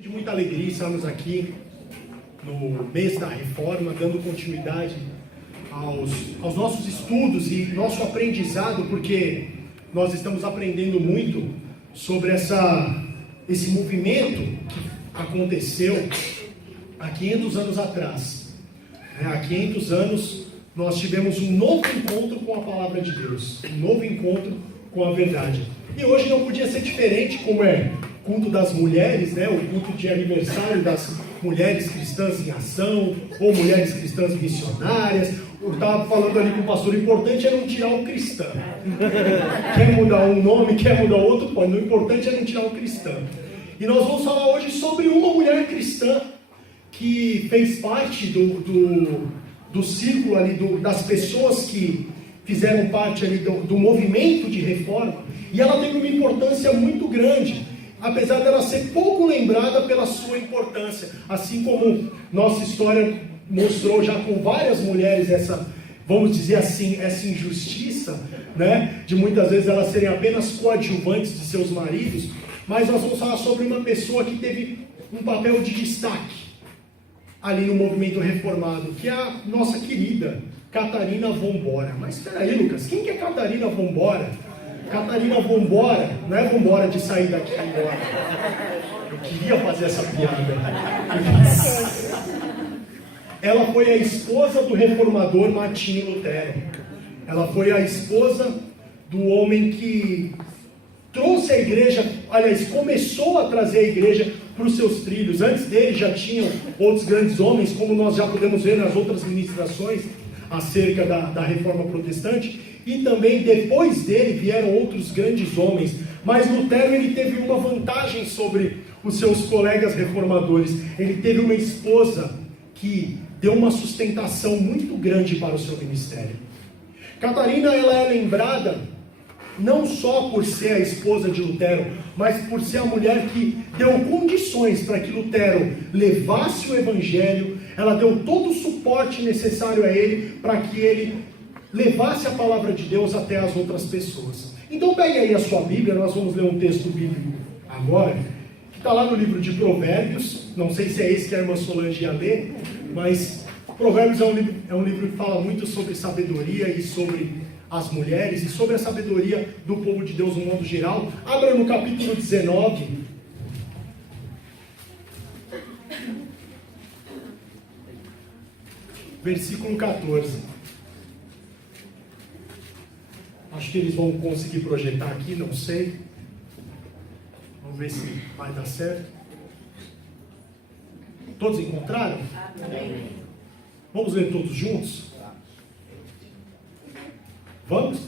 De muita alegria estarmos aqui no mês da reforma, dando continuidade aos nossos estudos e nosso aprendizado, porque nós estamos aprendendo muito sobre esse movimento que aconteceu há 500 anos atrás. Há 500 anos nós tivemos um novo encontro com a palavra de Deus, um novo encontro com a verdade. E hoje não podia ser diferente, como é culto das mulheres, né? O culto de aniversário das mulheres cristãs em ação, ou mulheres cristãs missionárias. Eu estava falando ali com o pastor, o importante é não tirar o cristão. Quer mudar um nome, quer mudar outro, pode. O importante é não tirar o cristão. E nós vamos falar hoje sobre uma mulher cristã que fez parte do círculo ali, das pessoas que fizeram parte ali do movimento de reforma. E ela teve uma importância muito grande, apesar dela ser pouco lembrada pela sua importância, assim como nossa história mostrou já com várias mulheres vamos dizer assim, essa injustiça, né, de muitas vezes elas serem apenas coadjuvantes de seus maridos. Mas nós vamos falar sobre uma pessoa que teve um papel de destaque ali no movimento reformado, que é a nossa querida Catarina Vambora. Mas espera aí, Lucas, quem que é Catarina Vambora? Catarina Vambora, não é Vambora de sair daqui agora. Eu queria fazer essa piada. Ela foi a esposa do reformador Martinho Lutero. Ela foi a esposa do homem que trouxe a igreja, aliás, começou a trazer a igreja para os seus trilhos. Antes dele já tinham outros grandes homens, como nós já podemos ver nas outras ministrações acerca da reforma protestante. E também depois dele vieram outros grandes homens. Mas Lutero, ele teve uma vantagem sobre os seus colegas reformadores. Ele teve uma esposa que deu uma sustentação muito grande para o seu ministério. Catarina, ela é lembrada não só por ser a esposa de Lutero, mas por ser a mulher que deu condições para que Lutero levasse o evangelho. Ela deu todo o suporte necessário a ele para que ele levasse a palavra de Deus até as outras pessoas. Então pegue aí a sua Bíblia, nós vamos ler um texto bíblico agora, que está lá no livro de Provérbios. Não sei se é esse que a irmã Solange ia ler, mas Provérbios é um livro que fala muito sobre sabedoria e sobre as mulheres, e sobre a sabedoria do povo de Deus no modo geral. Abra no capítulo 19, versículo 14. Acho que eles vão conseguir projetar aqui, não sei. Vamos ver se vai dar certo. Todos encontraram? Amém. Vamos ler todos juntos? Vamos?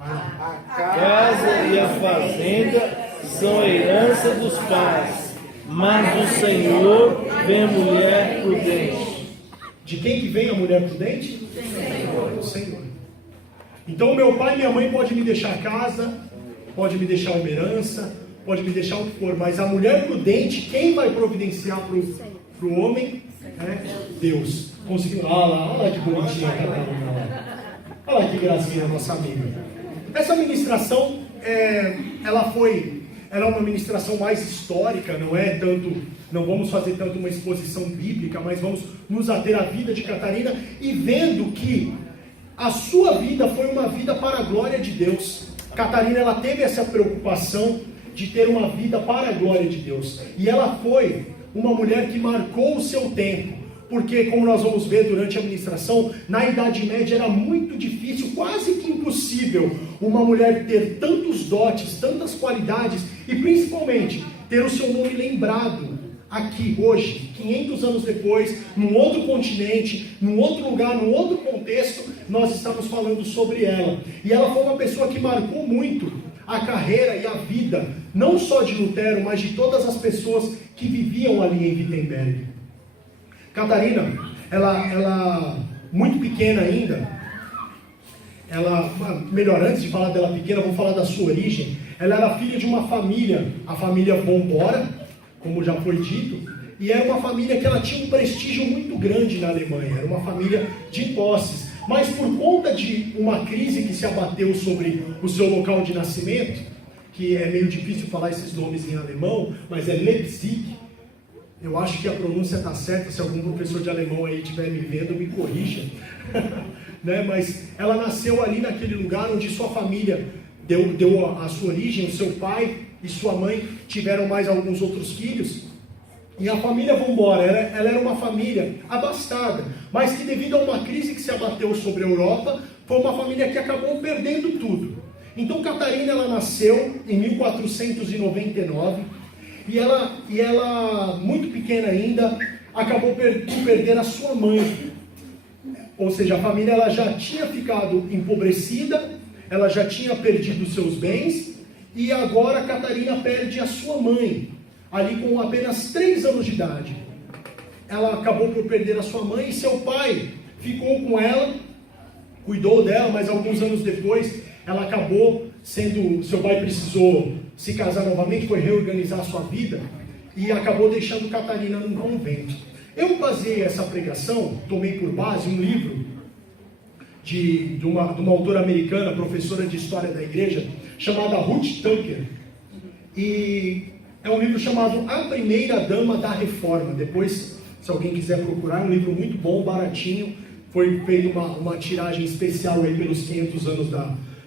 A casa e a fazenda são herança dos pais, mas do Senhor vem a mulher prudente. De quem que vem a mulher prudente? Do Senhor. Então meu pai e minha mãe podem me deixar casa, pode me deixar uma herança, pode me deixar o que for, mas a mulher prudente, quem vai providenciar para o homem? É Deus. Conseguiu? Olha lá que bonitinha a Catarina. Olha lá que gracinha a nossa amiga. Essa ministração, ela é uma ministração mais histórica, não vamos fazer tanto uma exposição bíblica, mas vamos nos ater à vida de Catarina e vendo que a sua vida foi uma vida para a glória de Deus. Catarina, ela teve essa preocupação de ter uma vida para a glória de Deus. E ela foi uma mulher que marcou o seu tempo. Porque, como nós vamos ver durante a ministração, na Idade Média era muito difícil, quase que impossível, uma mulher ter tantos dotes, tantas qualidades e principalmente ter o seu nome lembrado aqui hoje, 500 anos depois, num outro continente, num outro lugar, num outro contexto, nós estamos falando sobre ela. E ela foi uma pessoa que marcou muito a carreira e a vida, não só de Lutero, mas de todas as pessoas que viviam ali em Wittenberg. Catarina, ela muito pequena ainda, melhor, antes de falar dela pequena, vou falar da sua origem. Ela era filha de uma família, a família Vambora, como já foi dito, e era uma família que ela tinha um prestígio muito grande na Alemanha, era uma família de posses. Mas por conta de uma crise que se abateu sobre o seu local de nascimento, que é meio difícil falar esses nomes em alemão, mas é Leipzig. Eu acho que a pronúncia está certa, se algum professor de alemão aí estiver me vendo, me corrija. Né? Mas ela nasceu ali naquele lugar onde sua família deu a sua origem, o seu pai e sua mãe tiveram mais alguns outros filhos. E a família Vambora, ela era uma família abastada, mas que devido a uma crise que se abateu sobre a Europa, foi uma família que acabou perdendo tudo. Então Catarina, ela nasceu em 1499, e ela muito pequena ainda, acabou por perder a sua mãe. Ou seja, a família ela já tinha ficado empobrecida, ela já tinha perdido seus bens, e agora Catarina perde a sua mãe, ali com apenas 3 anos de idade. Ela acabou por perder a sua mãe, e seu pai ficou com ela, cuidou dela, mas alguns anos depois, ela acabou seu pai precisou se casar novamente, foi reorganizar a sua vida, e acabou deixando Catarina num convento. Eu baseei essa pregação, tomei por base um livro de uma autora americana, professora de história da igreja, chamada Ruth Tucker. E é um livro chamado A Primeira Dama da Reforma. Depois, se alguém quiser procurar, é um livro muito bom, baratinho. Foi feita uma tiragem especial aí pelos 500 anos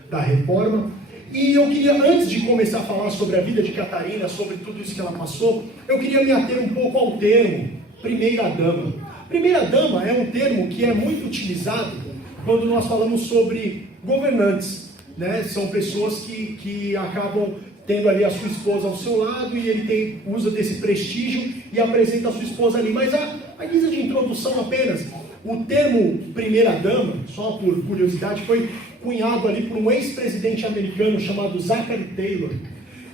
da Reforma. E eu queria, antes de começar a falar sobre a vida de Catarina, sobre tudo isso que ela passou, eu queria me ater um pouco ao termo Primeira Dama. Primeira Dama é um termo que é muito utilizado quando nós falamos sobre governantes, né? São pessoas que acabam tendo ali a sua esposa ao seu lado, e ele usa desse prestígio e apresenta a sua esposa ali. Mas a guisa de introdução apenas, o termo Primeira Dama, só por curiosidade, foi cunhado ali por um ex-presidente americano chamado Zachary Taylor.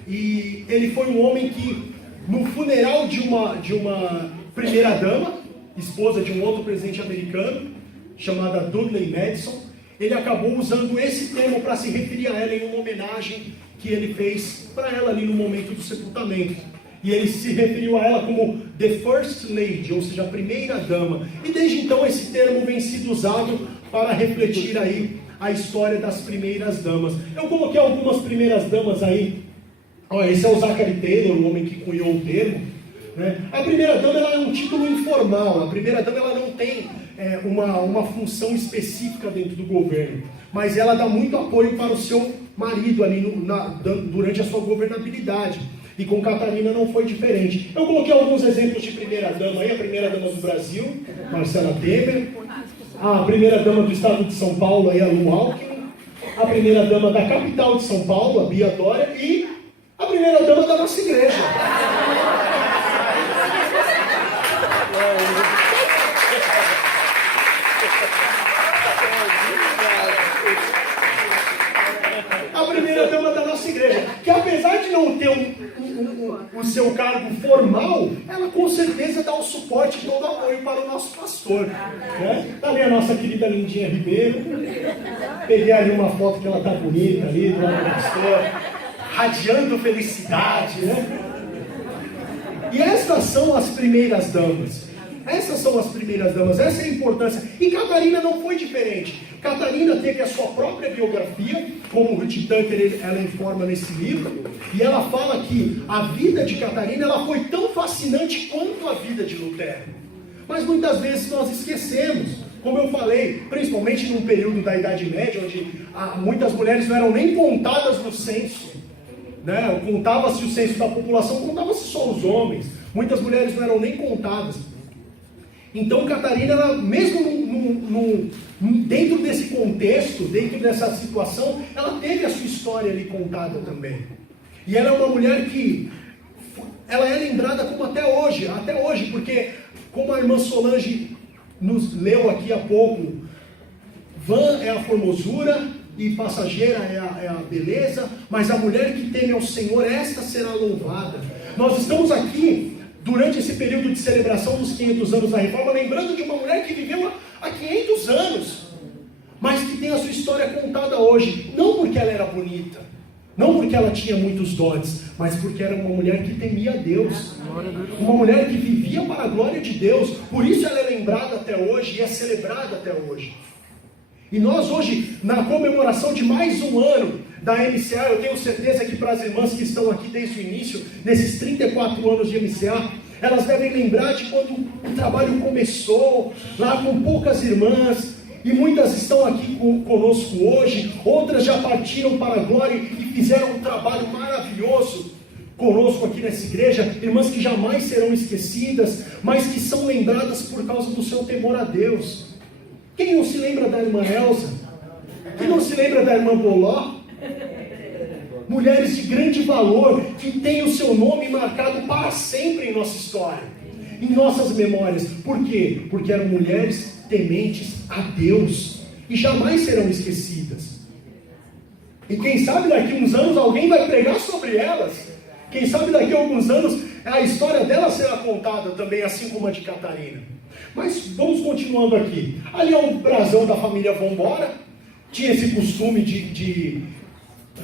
E ele foi um homem que, no funeral de uma primeira-dama, esposa de um outro presidente americano, chamada Dudley Madison, ele acabou usando esse termo para se referir a ela em uma homenagem que ele fez para ela ali no momento do sepultamento. E ele se referiu a ela como The First Lady, ou seja, a primeira-dama. E desde então esse termo vem sido usado para refletir aí a história das primeiras damas. Eu coloquei algumas primeiras damas aí. Olha, esse é o Zachary Taylor, o homem que cunhou o termo. Né? A primeira-dama é um título informal. A primeira-dama ela não tem uma função específica dentro do governo, mas ela dá muito apoio para o seu marido ali durante a sua governabilidade. E com Catarina não foi diferente. Eu coloquei alguns exemplos de primeira-dama aí. A primeira-dama do Brasil, Marcela Temer. A primeira-dama do estado de São Paulo, aí, a Lu Alckmin. A primeira-dama da capital de São Paulo, a Bia Dória. E a primeira-dama da nossa igreja. A primeira-dama da nossa igreja, que apesar de não ter o seu cargo formal, ela com certeza dá o suporte e todo o apoio para o nosso pastor. Né? Tá ali a nossa querida Lindinha Ribeiro. Peguei ali uma foto que ela tá bonita ali, do lado do pastor, radiando felicidade, né? E essas são as primeiras damas. Essas são as primeiras damas, essa é a importância. E Catarina não foi diferente. Catarina teve a sua própria biografia, como Ruth Tucker ela informa nesse livro, e ela fala que a vida de Catarina ela foi tão fascinante quanto a vida de Lutero. Mas muitas vezes nós esquecemos, como eu falei, principalmente num período da Idade Média, onde muitas mulheres não eram nem contadas no censo. Né? Contava-se o censo da população, contava-se só os homens. Muitas mulheres não eram nem contadas. Então Catarina, ela, mesmo dentro desse contexto, dentro dessa situação, ela teve a sua história ali contada também. E ela é uma mulher que ela é lembrada como até hoje, porque como a irmã Solange nos leu aqui há pouco, vã é a formosura e passageira é a beleza, mas a mulher que teme ao Senhor, esta será louvada. Nós estamos aqui durante esse período de celebração dos 500 anos da Reforma, lembrando de uma mulher que viveu há 500 anos, mas que tem a sua história contada hoje, não porque ela era bonita, não porque ela tinha muitos dotes, mas porque era uma mulher que temia a Deus, uma mulher que vivia para a glória de Deus. Por isso ela é lembrada até hoje e é celebrada até hoje. E nós hoje, na comemoração de mais um ano da MCA, eu tenho certeza que para as irmãs que estão aqui desde o início, nesses 34 anos de MCA, elas devem lembrar de quando o trabalho começou, lá com poucas irmãs, e muitas estão aqui conosco hoje, outras já partiram para a glória e fizeram um trabalho maravilhoso conosco aqui nessa igreja, irmãs que jamais serão esquecidas, mas que são lembradas por causa do seu temor a Deus. Quem não se lembra da irmã Elza? Quem não se lembra da irmã Boló? Mulheres de grande valor, que têm o seu nome marcado para sempre em nossa história, em nossas memórias. Por quê? Porque eram mulheres tementes a Deus, e jamais serão esquecidas. E quem sabe daqui a uns anos alguém vai pregar sobre elas. Quem sabe daqui a alguns anos a história dela será contada também, assim como a de Catarina. Mas vamos continuando aqui. Ali é o brasão da família Vambora. Tinha esse costume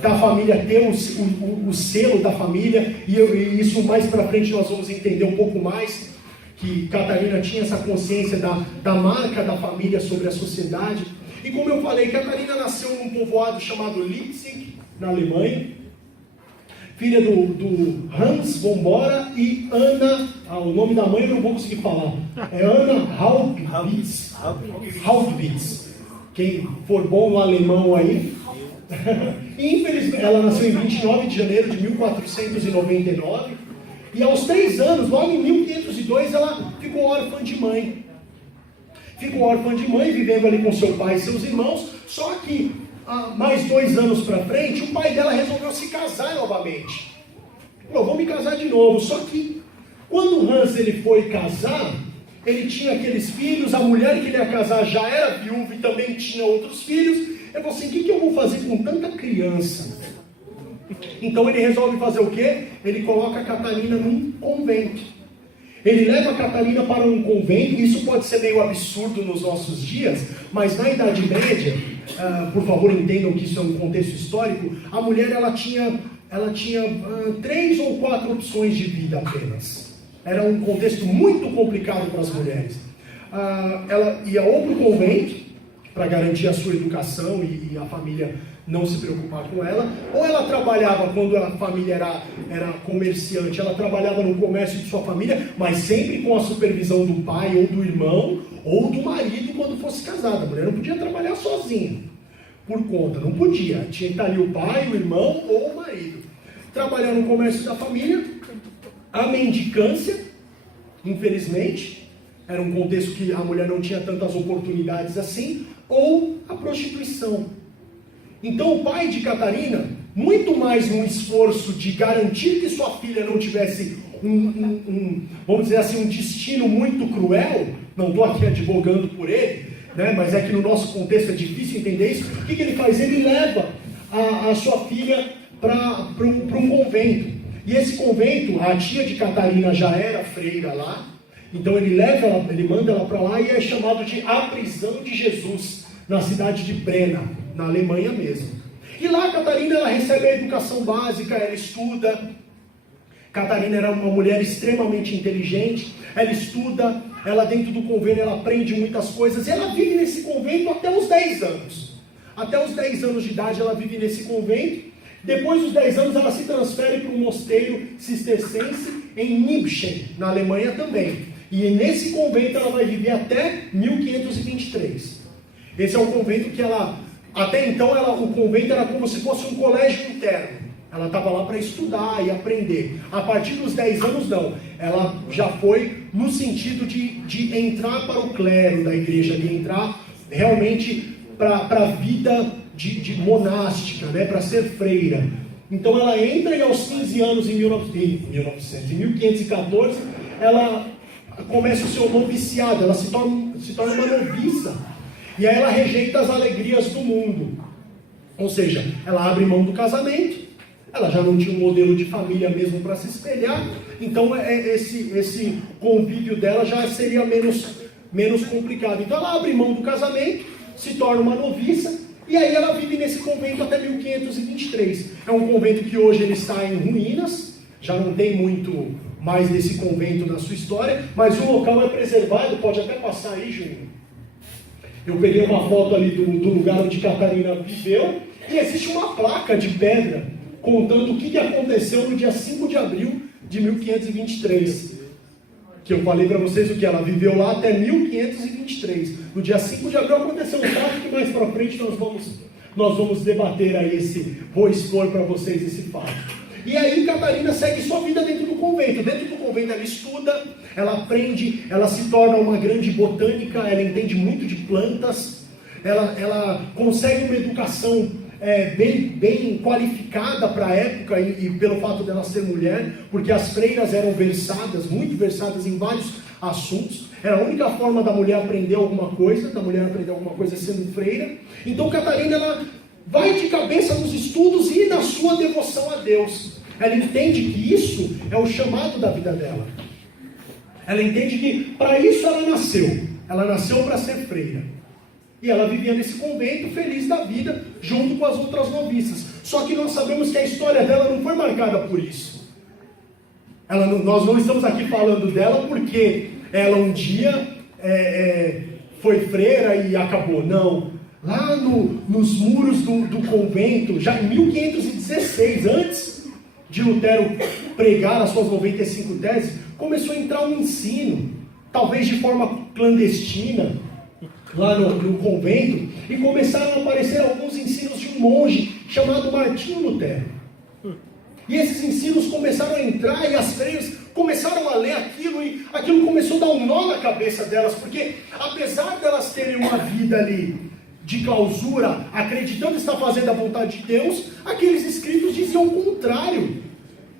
da família ter o selo da família, e isso mais para frente nós vamos entender um pouco mais, que Catarina tinha essa consciência da marca da família sobre a sociedade. E como eu falei, Catarina nasceu num povoado chamado Leipzig, na Alemanha, filha do Hans Vambora e Ana, o nome da mãe eu não vou conseguir falar, é Ana Hauptwitz. Quem for bom no alemão aí. Infelizmente, ela nasceu em 29 de janeiro de 1499, e aos 3 anos, logo em 1502, ela ficou órfã de mãe. Vivendo ali com seu pai e seus irmãos. Só que, mais 2 anos para frente, o pai dela resolveu se casar novamente. Falou, vou me casar de novo. Só que, quando Hans ele foi casar, ele tinha aqueles filhos, a mulher que ele ia casar já era viúva e também tinha outros filhos. Ele falou assim, o que eu vou fazer com tanta criança? Então ele resolve fazer o quê? Ele coloca a Catarina num convento. Ele leva a Catarina para um convento. Isso pode ser meio absurdo nos nossos dias, mas na Idade Média, por favor entendam que isso é um contexto histórico, a mulher ela tinha 3 ou 4 opções de vida apenas. Era um contexto muito complicado para as mulheres. Ela ia ou para o convento, para garantir a sua educação e a família não se preocupar com ela, ou ela trabalhava, quando a família era comerciante, ela trabalhava no comércio de sua família, mas sempre com a supervisão do pai ou do irmão ou do marido quando fosse casada. A mulher não podia trabalhar sozinha, por conta, não podia, tinha que estar ali o pai, o irmão ou o marido. Trabalhar no comércio da família, a mendicância, infelizmente, era um contexto que a mulher não tinha tantas oportunidades assim, ou a prostituição. Então o pai de Catarina, muito mais num esforço de garantir que sua filha não tivesse vamos dizer assim, um destino muito cruel, não estou aqui advogando por ele, né, mas é que no nosso contexto é difícil entender isso. O que ele faz? Ele leva a sua filha para um convento. E esse convento, a tia de Catarina já era freira lá, então ele manda ela para lá, e é chamado de A Prisão de Jesus, na cidade de Brena, na Alemanha mesmo. E lá Catarina ela recebe a educação básica, ela estuda. Catarina era uma mulher extremamente inteligente, ela estuda, ela dentro do convento ela aprende muitas coisas, e ela vive nesse convento até os 10 anos. Até os 10 anos de idade ela vive nesse convento. Depois dos 10 anos ela se transfere para um mosteiro cistercense em Nibschen, na Alemanha também. E nesse convento ela vai viver até 1523. Esse é o convento que até então o convento era como se fosse um colégio interno. Ela estava lá para estudar e aprender. A partir dos 10 anos não. Ela já foi no sentido de entrar para o clero da igreja, de entrar realmente para a vida de monástica, né, para ser freira. Então ela entra, e aos 15 anos, em 1514, ela começa o seu noviciado, ela se torna uma noviça, e aí ela rejeita as alegrias do mundo, ou seja, ela abre mão do casamento, ela já não tinha um modelo de família mesmo para se espelhar, então esse convívio dela já seria menos complicado. Então ela abre mão do casamento, se torna uma noviça, e aí ela vive nesse convento até 1523. É um convento que hoje ele está em ruínas, já não tem muito mais desse convento na sua história, mas o local é preservado. Pode até passar aí, Júnior. Eu peguei uma foto ali do lugar onde Catarina viveu, E existe uma placa de pedra contando o que aconteceu no dia 5 de abril de 1523. Que eu falei para vocês o que? Ela viveu lá até 1523. No dia 5 de abril aconteceu um fato que mais para frente nós vamos debater aí vou expor para vocês esse fato. E aí Catarina segue sua vida dentro do convento. Dentro do convento ela estuda, ela aprende, ela se torna uma grande botânica, ela entende muito de plantas, ela consegue uma educação bem qualificada para a época e pelo fato dela ser mulher, porque as freiras eram versadas, muito versadas em vários assuntos. Era a única forma da mulher aprender alguma coisa, sendo freira. Então Catarina, ela vai de cabeça nos estudos e na sua devoção a Deus. Ela entende que isso é o chamado da vida dela. Ela entende que para isso ela nasceu. Ela nasceu para ser freira. E ela vivia nesse convento feliz da vida, junto com as outras noviças. Só que nós sabemos que a história dela não foi marcada por isso. Nós não estamos aqui falando dela porque ela um dia foi freira e acabou. Não. Lá nos muros do convento, já em 1516, antes de Lutero pregar as suas 95 teses, começou a entrar um ensino, talvez de forma clandestina, lá no convento, e começaram a aparecer alguns ensinos de um monge chamado Martinho Lutero. E esses ensinos começaram a entrar e as freiras começaram a ler aquilo, e aquilo começou a dar um nó na cabeça delas, porque apesar delas terem uma vida ali de clausura, acreditando estar fazendo a vontade de Deus, aqueles escritos diziam o contrário,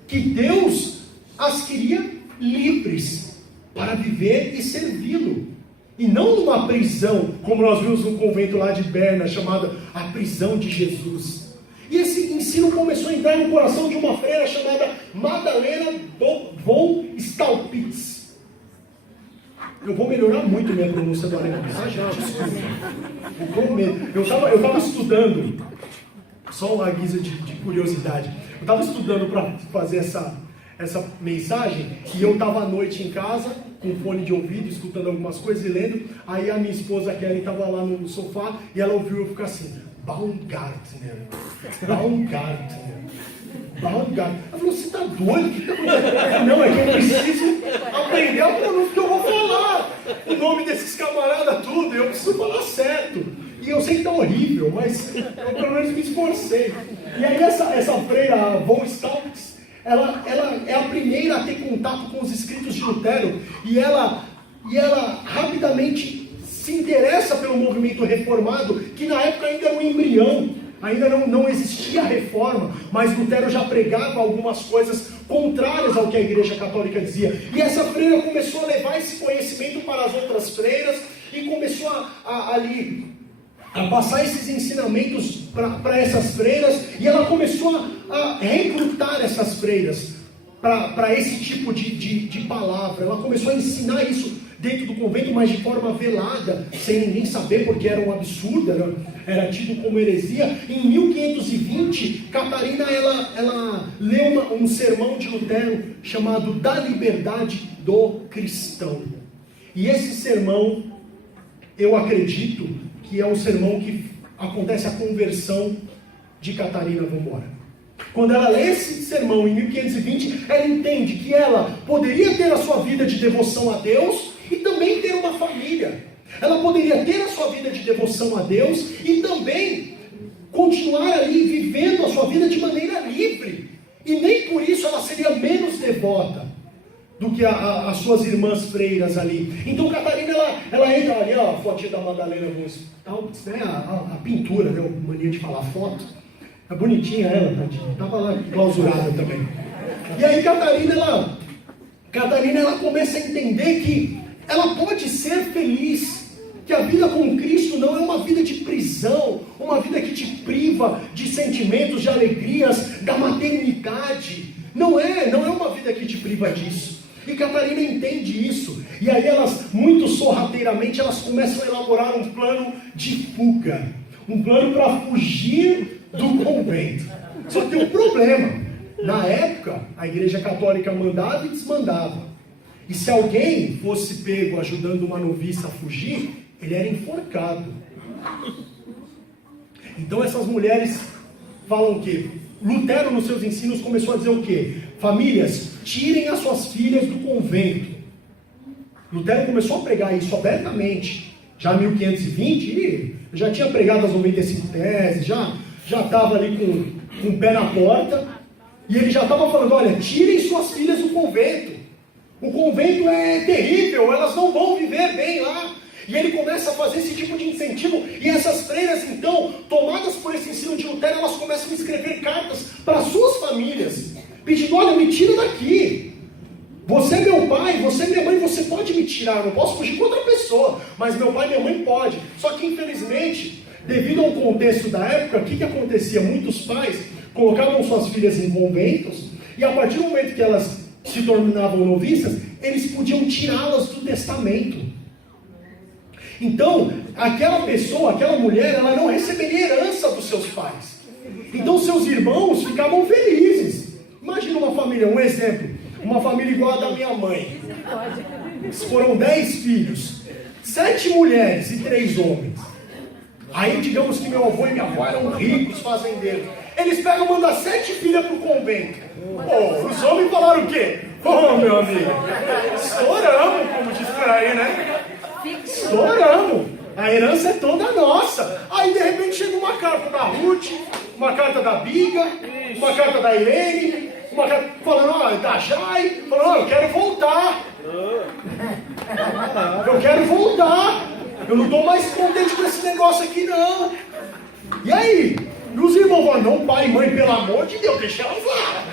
que Deus as queria livres para viver e servi-lo, e não numa prisão, como nós vimos no convento lá de Berna, chamada a prisão de Jesus. E esse ensino começou a entrar no coração de uma freira chamada Madalena von Staupitz. Eu vou melhorar muito minha pronúncia do alemão, tá, gente? Desculpa. Eu estava estudando, só uma guisa de curiosidade, eu estava estudando para fazer essa mensagem, e eu estava à noite em casa, com fone de ouvido, escutando algumas coisas e lendo. Aí a minha esposa Kelly estava lá no sofá, e ela ouviu eu ficar assim, Baumgartner. Ela falou, você está doido? O que está acontecendo? Não, é que eu preciso aprender a pronúncia que eu vou falar. O nome desses camaradas, tudo, eu preciso falar certo. E eu sei que está horrível, mas eu pelo menos me esforcei. E aí essa freira, a von Staupitz, ela é a primeira a ter contato com os escritos de Lutero, e ela rapidamente se interessa pelo movimento reformado, que na época ainda era um embrião. Ainda não existia a reforma, mas Lutero já pregava algumas coisas contrárias ao que a Igreja Católica dizia. E essa freira começou a levar esse conhecimento para as outras freiras e começou a passar esses ensinamentos para essas freiras, e ela começou a recrutar essas freiras para esse tipo de palavra. Ela começou a ensinar isso dentro do convento, mas de forma velada, sem ninguém saber, porque era um absurdo, era tido como heresia. Em 1520, Catarina ela leu um sermão de Lutero chamado Da Liberdade do Cristão. E esse sermão, eu acredito que é um sermão que acontece a conversão de Catarina von Bora. Quando ela lê esse sermão em 1520, ela entende que ela poderia ter a sua vida de devoção a Deus e também ter uma família. Ela poderia ter a sua vida de devoção a Deus e também continuar ali vivendo a sua vida de maneira livre. E nem por isso ela seria menos devota do que as suas irmãs freiras ali. Então Catarina, ela entra ali, ó, a fotinha da Madalena von Staupitz, né, a pintura, né, a mania de falar foto. É bonitinha ela, tadinha. Estava lá clausurada também. E aí Catarina, ela começa a entender que ela pode ser feliz, que a vida com Cristo não é uma vida de prisão, uma vida que te priva de sentimentos, de alegrias, da maternidade. Não é uma vida que te priva disso. E Catarina entende isso. E aí elas, muito sorrateiramente, elas começam a elaborar um plano de fuga. Um plano para fugir do convento. Só que tem um problema. Na época, a Igreja Católica mandava e desmandava. E se alguém fosse pego ajudando uma noviça a fugir, ele era enforcado. Então essas mulheres falam o quê? Lutero, nos seus ensinos, começou a dizer o quê? Famílias, tirem as suas filhas do convento. Lutero começou a pregar isso abertamente. Já em 1520, ele já tinha pregado as 95 teses, já estava ali com o pé na porta, e ele já estava falando, olha, tirem suas filhas do convento. O convento é terrível, elas não vão viver bem lá. E ele começa a fazer esse tipo de incentivo, e essas freiras, então, tomadas por esse ensino de Lutero, elas começam a escrever cartas para suas famílias, pedindo, olha, me tira daqui. Você é meu pai, você é minha mãe, você pode me tirar, eu não posso fugir com outra pessoa, mas meu pai e minha mãe pode. Só que, infelizmente, devido ao contexto da época, o que acontecia? Muitos pais colocavam suas filhas em conventos, e a partir do momento que elas se tornavam noviças, eles podiam tirá-las do testamento. Então, aquela pessoa, aquela mulher, ela não receberia herança dos seus pais. Então, seus irmãos ficavam felizes. Imagina uma família, um exemplo, uma família igual a da minha mãe. Foram 10 filhos, 7 mulheres e 3 homens. Aí, digamos que meu avô e minha avó eram ricos fazendeiros. Eles pegam e mandam 7 filhas para o convento. Oh, os homens falaram o quê? Oh, meu amigo, estouramos, como diz por aí, né? Estouramos. A herança é toda nossa. Aí, de repente, chega uma carta da Ruth, uma carta da Biga, uma carta da Irene, uma carta falando, ó, da Jai, falando, ó, eu quero voltar. Eu quero voltar. Eu não estou mais contente com esse negócio aqui, não. E aí? E os irmãos falam, não, pai e mãe, pelo amor de Deus, deixa elas lá.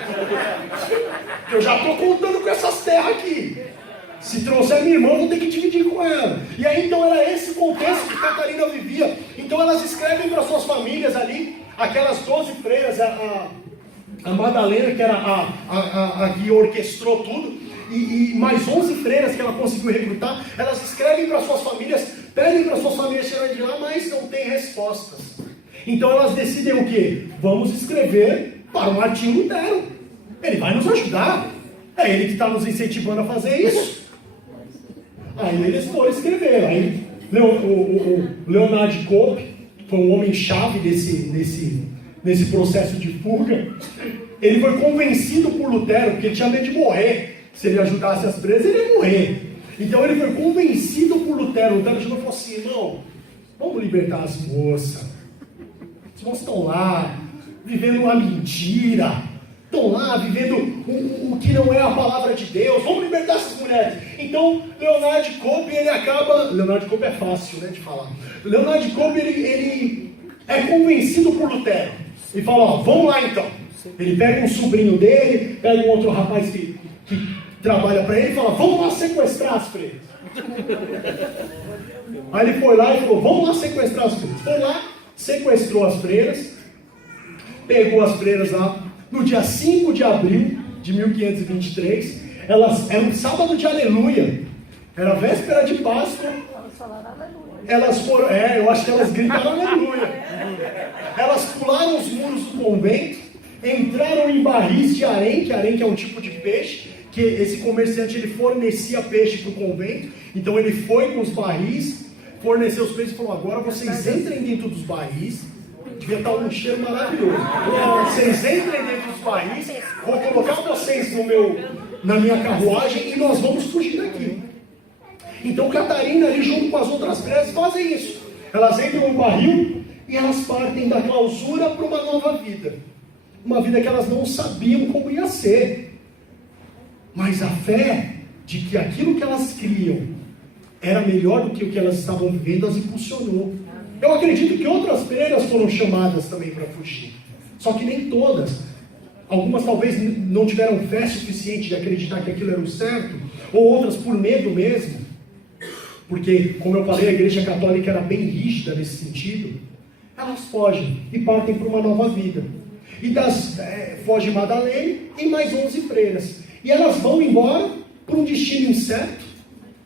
Eu já estou contando com essas terras aqui. Se trouxer minha irmã, eu vou ter que dividir com ela. E aí, então, era esse contexto que Catarina vivia. Então, elas escrevem para suas famílias ali, aquelas 12 freiras, a Madalena, que era a que orquestrou tudo, e mais 11 freiras que ela conseguiu recrutar, elas escrevem para suas famílias, pedem para suas famílias tirarem de lá, mas não tem respostas. Então, elas decidem o quê? Vamos escrever para o Martinho Lutero. Ele vai nos ajudar. É ele que está nos incentivando a fazer isso. Aí eles foram escrever. Aí o Leonard Cope foi um homem-chave nesse processo de fuga. Ele foi convencido por Lutero, porque ele tinha medo de morrer. Se ele ajudasse as presas, ele ia morrer. Então ele foi convencido por Lutero. Lutero chegou e falou assim, irmão, vamos libertar as moças. As moças estão lá, vivendo uma mentira. Estão lá vivendo o que não é a palavra de Deus. Vamos libertar essas mulheres. Então, Leonard Cope, ele acaba... Leonard Cope é fácil, né, de falar. Leonard Cope, ele é convencido por Lutero. E fala, ó, vamos lá então. Ele pega um sobrinho dele, pega um outro rapaz que trabalha para ele e fala, vamos lá sequestrar as freiras. Aí ele foi lá e falou, vamos lá sequestrar as freiras. Foi lá, sequestrou as freiras, pegou as freiras lá. No dia 5 de abril de 1523, era um sábado de aleluia, era véspera de Páscoa. Elas foram, eu acho que elas gritaram aleluia. Elas pularam os muros do convento, entraram em barris de harém, que harém que é um tipo de peixe, que esse comerciante ele fornecia peixe para o convento. Então ele foi com os barris, forneceu os peixes e falou, agora vocês entrem dentro dos barris. Devia estar um cheiro maravilhoso. Vocês entrem dentro dos barris, vou colocar vocês na minha carruagem e nós vamos fugir daqui. Então Catarina ali junto com as outras freiras fazem isso. Elas entram no barril e elas partem da clausura para uma nova vida. Uma vida que elas não sabiam como ia ser. Mas a fé de que aquilo que elas criam era melhor do que o que elas estavam vivendo as impulsionou. Eu acredito que outras freiras foram chamadas também para fugir. Só que nem todas. Algumas talvez não tiveram fé suficiente de acreditar que aquilo era o certo. Ou outras por medo mesmo. Porque, como eu falei, a igreja católica era bem rígida nesse sentido. Elas fogem e partem para uma nova vida. E foge Madalene e mais 11 freiras. E elas vão embora para um destino incerto.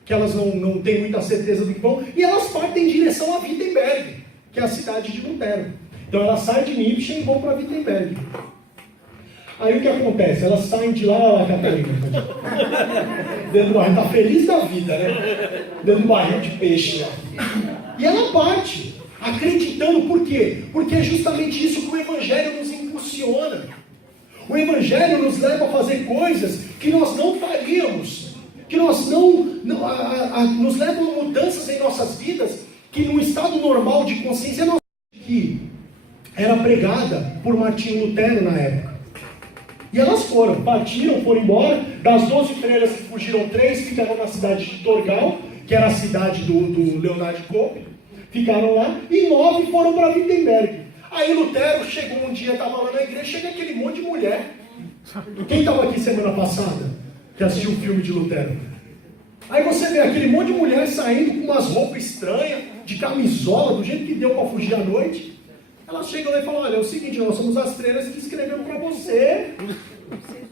Que elas não têm muita certeza do que vão, e elas partem em direção a Wittenberg, que é a cidade de Lutero. Então elas saem de Nibschen e vão para Wittenberg. Aí o que acontece? Elas saem de lá, a Catarina, dentro do barril, está feliz da vida, né? Dentro do barril de peixe lá. E ela parte. acreditando. Por quê? Porque é justamente isso que o Evangelho nos impulsiona. O Evangelho nos leva a fazer coisas que nós não faríamos, que nós nos levam a mudanças em nossas vidas, que no estado normal de consciência não que era pregada por Martinho Lutero na época. E elas partiram, foram embora. Das 12 freiras que fugiram, 3 ficaram na cidade de Torgau, que era a cidade do Leonardo Cope, ficaram lá, e 9 foram para Wittenberg. Aí Lutero chegou um dia, estava lá na igreja, chega aquele monte de mulher. Quem estava aqui semana passada, que assistiu o filme de Lutero? Aí você vê aquele monte de mulher saindo com umas roupas estranhas, de camisola, do jeito que deu para fugir à noite. Elas chegam lá e falam, olha, é o seguinte, nós somos as freiras que escrevemos para você,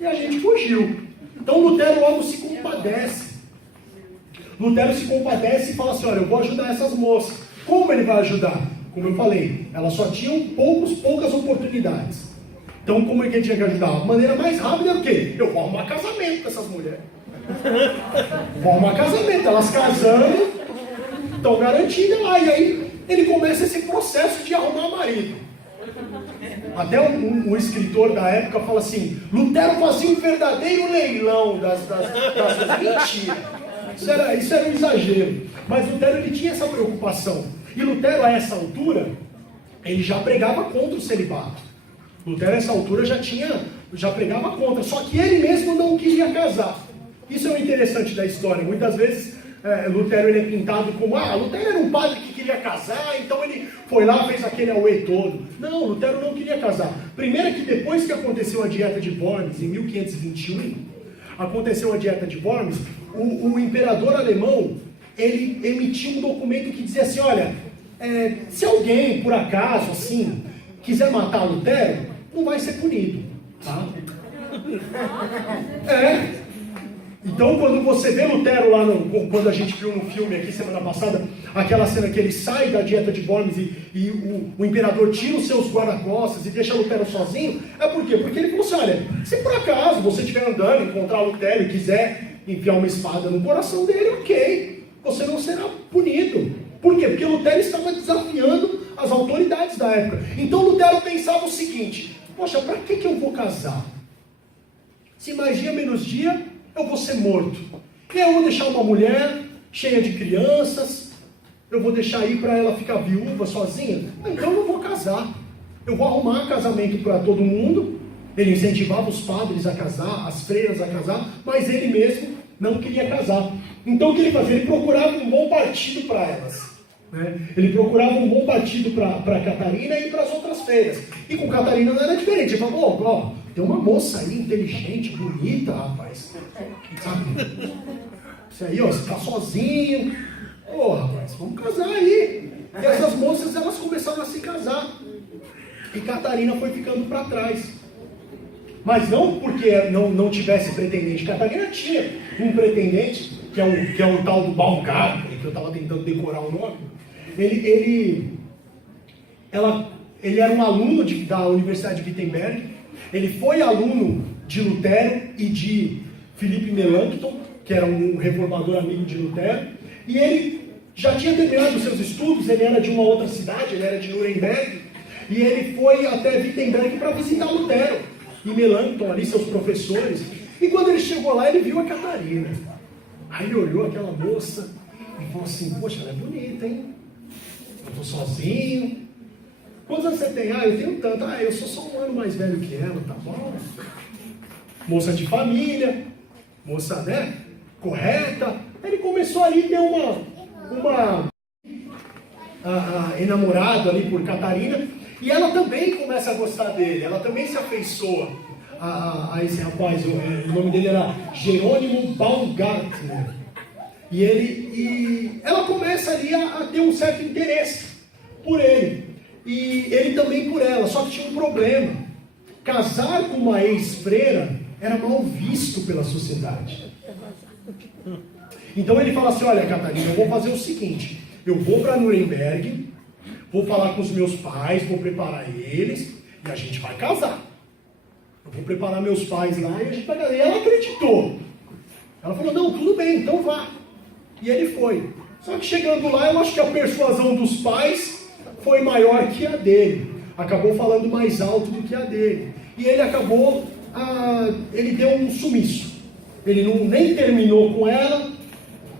e a gente fugiu. Então Lutero logo se compadece. Lutero se compadece e fala assim, olha, eu vou ajudar essas moças. Como ele vai ajudar? Como eu falei, elas só tinham poucas oportunidades. Então como é que ele tinha que ajudar? A maneira mais rápida é o quê? Eu vou arrumar casamento com essas mulheres. Vou arrumar casamento, elas casando, estão garantidas lá. E aí ele começa esse processo de arrumar marido. Até um escritor da época fala assim, Lutero fazia um verdadeiro leilão das mentiras. Isso era um exagero. Mas Lutero ele tinha essa preocupação. E Lutero, a essa altura, ele já pregava contra o celibato. Lutero, a essa altura, já pregava contra. Só que ele mesmo não queria casar. Isso é o interessante da história. Muitas vezes, Lutero ele é pintado como, Lutero era um padre que queria casar, então ele foi lá, fez aquele auê todo. Não, Lutero não queria casar. Primeiro que depois que aconteceu a Dieta de Worms, em 1521, aconteceu a Dieta de Worms, o imperador alemão, ele emitiu um documento que dizia assim, olha, se alguém, por acaso, assim, quiser matar Lutero, não vai ser punido, tá? Então, quando você vê Lutero lá, quando a gente viu no filme aqui semana passada, aquela cena que ele sai da Dieta de Worms e o imperador tira os seus guarda-costas e deixa Lutero sozinho, é por quê? Porque ele falou assim, olha, se por acaso você estiver andando, encontrar Lutero e quiser enfiar uma espada no coração dele, ok, você não será punido. Por quê? Porque Lutero estava desafiando as autoridades da época. Então Lutero pensava o seguinte, poxa, para que eu vou casar? Se mais dia menos dia, eu vou ser morto. E aí eu vou deixar uma mulher cheia de crianças, eu vou deixar aí para ela ficar viúva sozinha? Então eu não vou casar. Eu vou arrumar casamento para todo mundo. Ele incentivava os padres a casar, as freiras a casar, mas ele mesmo não queria casar. Então o que ele fazia? Ele procurava um bom partido para elas. Ele procurava um bom partido para Catarina e para as outras freiras. E com Catarina não era diferente. Ele falou, tem uma moça aí inteligente, bonita, rapaz. Sabe? Isso aí, você tá sozinho. Rapaz, vamos casar aí. E essas moças, elas começaram a se casar. E Catarina foi ficando para trás. Mas não porque não tivesse pretendente. Catarina tinha um pretendente, que é o tal do Baumgarten, que eu estava tentando decorar o nome. Ele era um aluno da Universidade de Wittenberg. Ele foi aluno de Lutero e de Philipp Melanchthon, que era um reformador amigo de Lutero. E ele já tinha terminado os seus estudos, ele era de uma outra cidade, ele era de Nuremberg. E ele foi até Wittenberg para visitar Lutero e Melanchthon, ali, seus professores. E quando ele chegou lá, ele viu a Catarina. Aí ele olhou aquela moça e falou assim, poxa, ela é bonita, hein? Eu estou sozinho. Quantos anos você tem? Eu tenho tanto. Eu sou só um ano mais velho que ela, tá bom? Moça de família, moça, né? Correta. Ele começou ali a ter uma enamorado ali por Catarina. E ela também começa a gostar dele. Ela também se afeiçoa a esse rapaz. O nome dele era Jerônimo Baumgartner. E ela começa ali a ter um certo interesse por ele. E ele também por ela. Só que tinha um problema. Casar com uma ex-freira era mal visto pela sociedade. Então ele fala assim, olha Catarina, eu vou fazer o seguinte. Eu vou para Nuremberg, vou falar com os meus pais, vou preparar eles e a gente vai casar. Eu vou preparar meus pais lá e a gente vai casar. E ela acreditou. Ela falou, não, tudo bem, então vá. E ele foi. Só que chegando lá, eu acho que a persuasão dos pais foi maior que a dele, acabou falando mais alto do que a dele, e ele acabou, ele deu um sumiço, ele nem terminou com ela,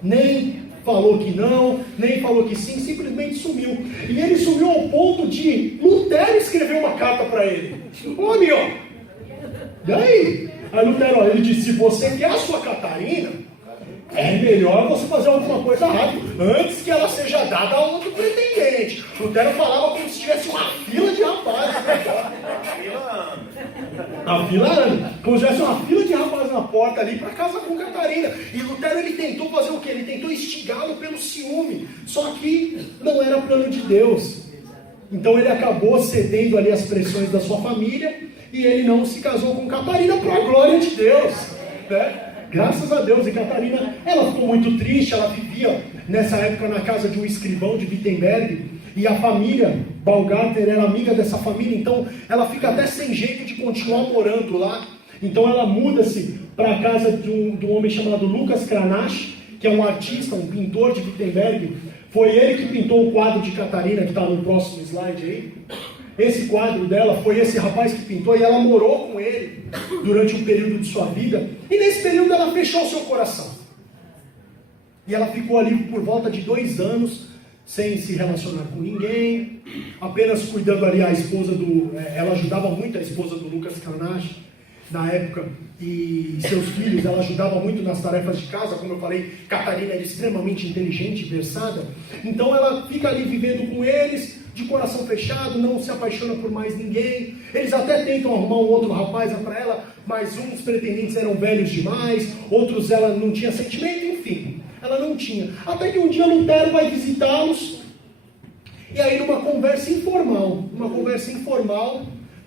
nem falou que não, nem falou que sim, simplesmente sumiu. E ele sumiu ao ponto de Lutero escrever uma carta para ele. Ô amigo, e aí? Aí Lutero, ele disse, se você quer a sua Catarina, é melhor você fazer alguma coisa rápido, antes que ela seja dada a outro pretendente. Lutero falava como se tivesse uma fila de rapazes. A fila anda. Como se tivesse uma fila de rapazes na porta ali para casar com Catarina. E Lutero, ele tentou fazer o quê? Ele tentou instigá-lo pelo ciúme. Só que não era plano de Deus. Então ele acabou cedendo ali as pressões da sua família e ele não se casou com Catarina para a glória de Deus, né? Graças a Deus. E Catarina, ela ficou muito triste, ela vivia nessa época na casa de um escrivão de Wittenberg, e a família Baumgartner era amiga dessa família, então ela fica até sem jeito de continuar morando lá. Então ela muda-se para a casa de um homem chamado Lucas Cranach, que é um artista, um pintor de Wittenberg. Foi ele que pintou o quadro de Catarina, que está no próximo slide aí. Esse quadro dela foi esse rapaz que pintou, e ela morou com ele durante um período de sua vida, e nesse período ela fechou o seu coração, e ela ficou ali por volta de 2 anos, sem se relacionar com ninguém, apenas cuidando ali a esposa ela ajudava muito a esposa do Lucas Cranach, na época, e seus filhos, ela ajudava muito nas tarefas de casa. Como eu falei, Catarina era extremamente inteligente e versada, então ela fica ali vivendo com eles, de coração fechado, não se apaixona por mais ninguém. Eles até tentam arrumar um outro rapaz para ela, mas uns pretendentes eram velhos demais, outros ela não tinha sentimento, enfim, ela não tinha. Até que um dia Lutero vai visitá-los, e aí numa conversa informal,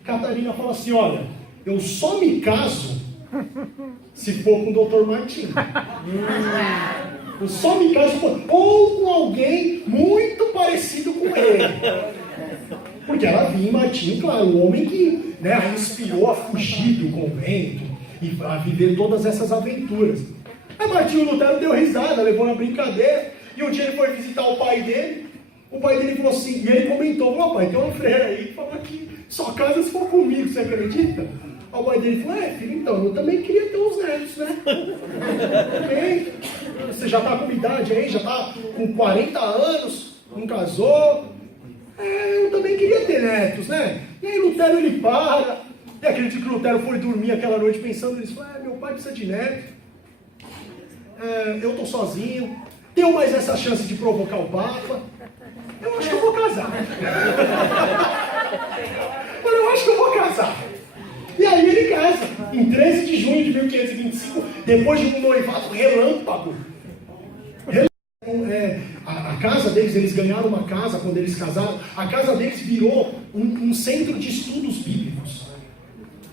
Catarina fala assim, olha, eu só me caso se for com o Dr. Martinho. Eu só me caso ou com alguém muito parecido com ele. Porque ela via em Martinho, claro, o homem que, né, a inspirou a fugir do convento e a viver todas essas aventuras. Aí Martinho Lutero deu risada, levou na brincadeira, e um dia ele foi visitar o pai dele. O pai dele falou assim, e ele comentou, meu pai, tem uma freira aí que fala que só casa se for comigo, você acredita? O pai dele falou, filho, então, eu também queria ter uns netos, né? Também. Você já está com idade aí, já está com 40 anos, não casou. Eu também queria ter netos, né? E aí Lutero, ele para, e acredito que Lutero foi dormir aquela noite pensando nisso, meu pai precisa de neto, eu estou sozinho, tenho mais essa chance de provocar o Papa, eu acho que eu vou casar. Eu acho que eu vou casar. E aí ele casa, em 13 de junho de 1525, depois de um noivado relâmpago. A casa deles, eles ganharam uma casa quando eles casaram, a casa deles virou um centro de estudos bíblicos.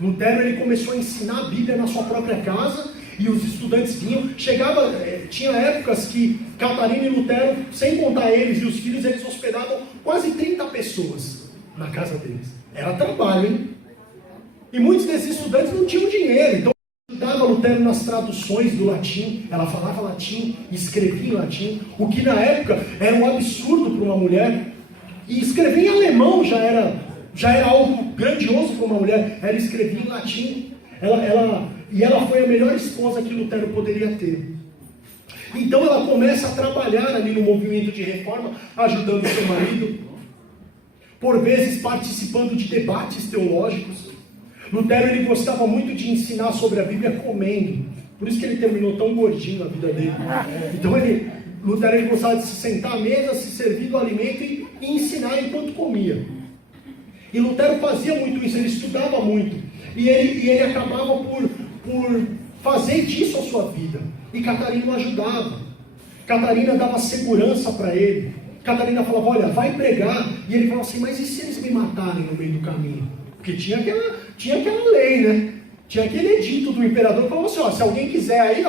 Lutero, ele começou a ensinar a Bíblia na sua própria casa, e os estudantes vinham, tinha épocas que Catarina e Lutero, sem contar eles e os filhos, eles hospedavam quase 30 pessoas na casa deles. Era trabalho, hein? E muitos desses estudantes não tinham dinheiro, então ajudava Lutero nas traduções do latim. Ela falava latim, escrevia em latim, o que na época era um absurdo para uma mulher. E escrever em alemão já era algo grandioso para uma mulher. Ela escrevia em latim. Ela foi a melhor esposa que Lutero poderia ter. Então ela começa a trabalhar ali no movimento de reforma, ajudando seu marido, por vezes participando de debates teológicos. Lutero, ele gostava muito de ensinar sobre a Bíblia comendo, por isso que ele terminou tão gordinho na vida dele. Então Lutero, ele gostava de se sentar à mesa, se servir do alimento e ensinar enquanto comia. E Lutero fazia muito isso, ele estudava muito, e ele acabava por fazer disso a sua vida. E Catarina o ajudava, Catarina dava segurança para ele. Catarina falava, olha, vai pregar, e ele falava assim, mas e se eles me matarem no meio do caminho? Porque tinha aquela lei, né? Tinha aquele edito do imperador que falou assim, se alguém quiser aí,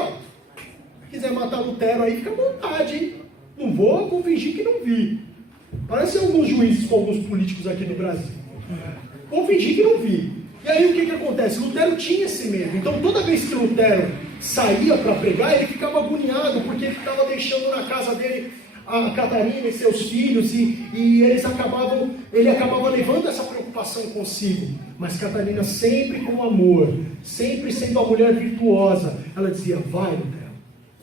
quiser matar Lutero aí, fica à vontade, hein? Não vou fingir que não vi. Parece alguns juízes com alguns políticos aqui no Brasil. Vou fingir que não vi. E aí o que acontece? Lutero tinha esse medo. Então toda vez que Lutero saía para pregar, ele ficava agoniado, porque ele estava deixando na casa dele a Catarina e seus filhos, e ele acabava levando essa preocupação consigo. Mas Catarina, sempre com amor, sempre sendo a mulher virtuosa, ela dizia: vai, Lutero,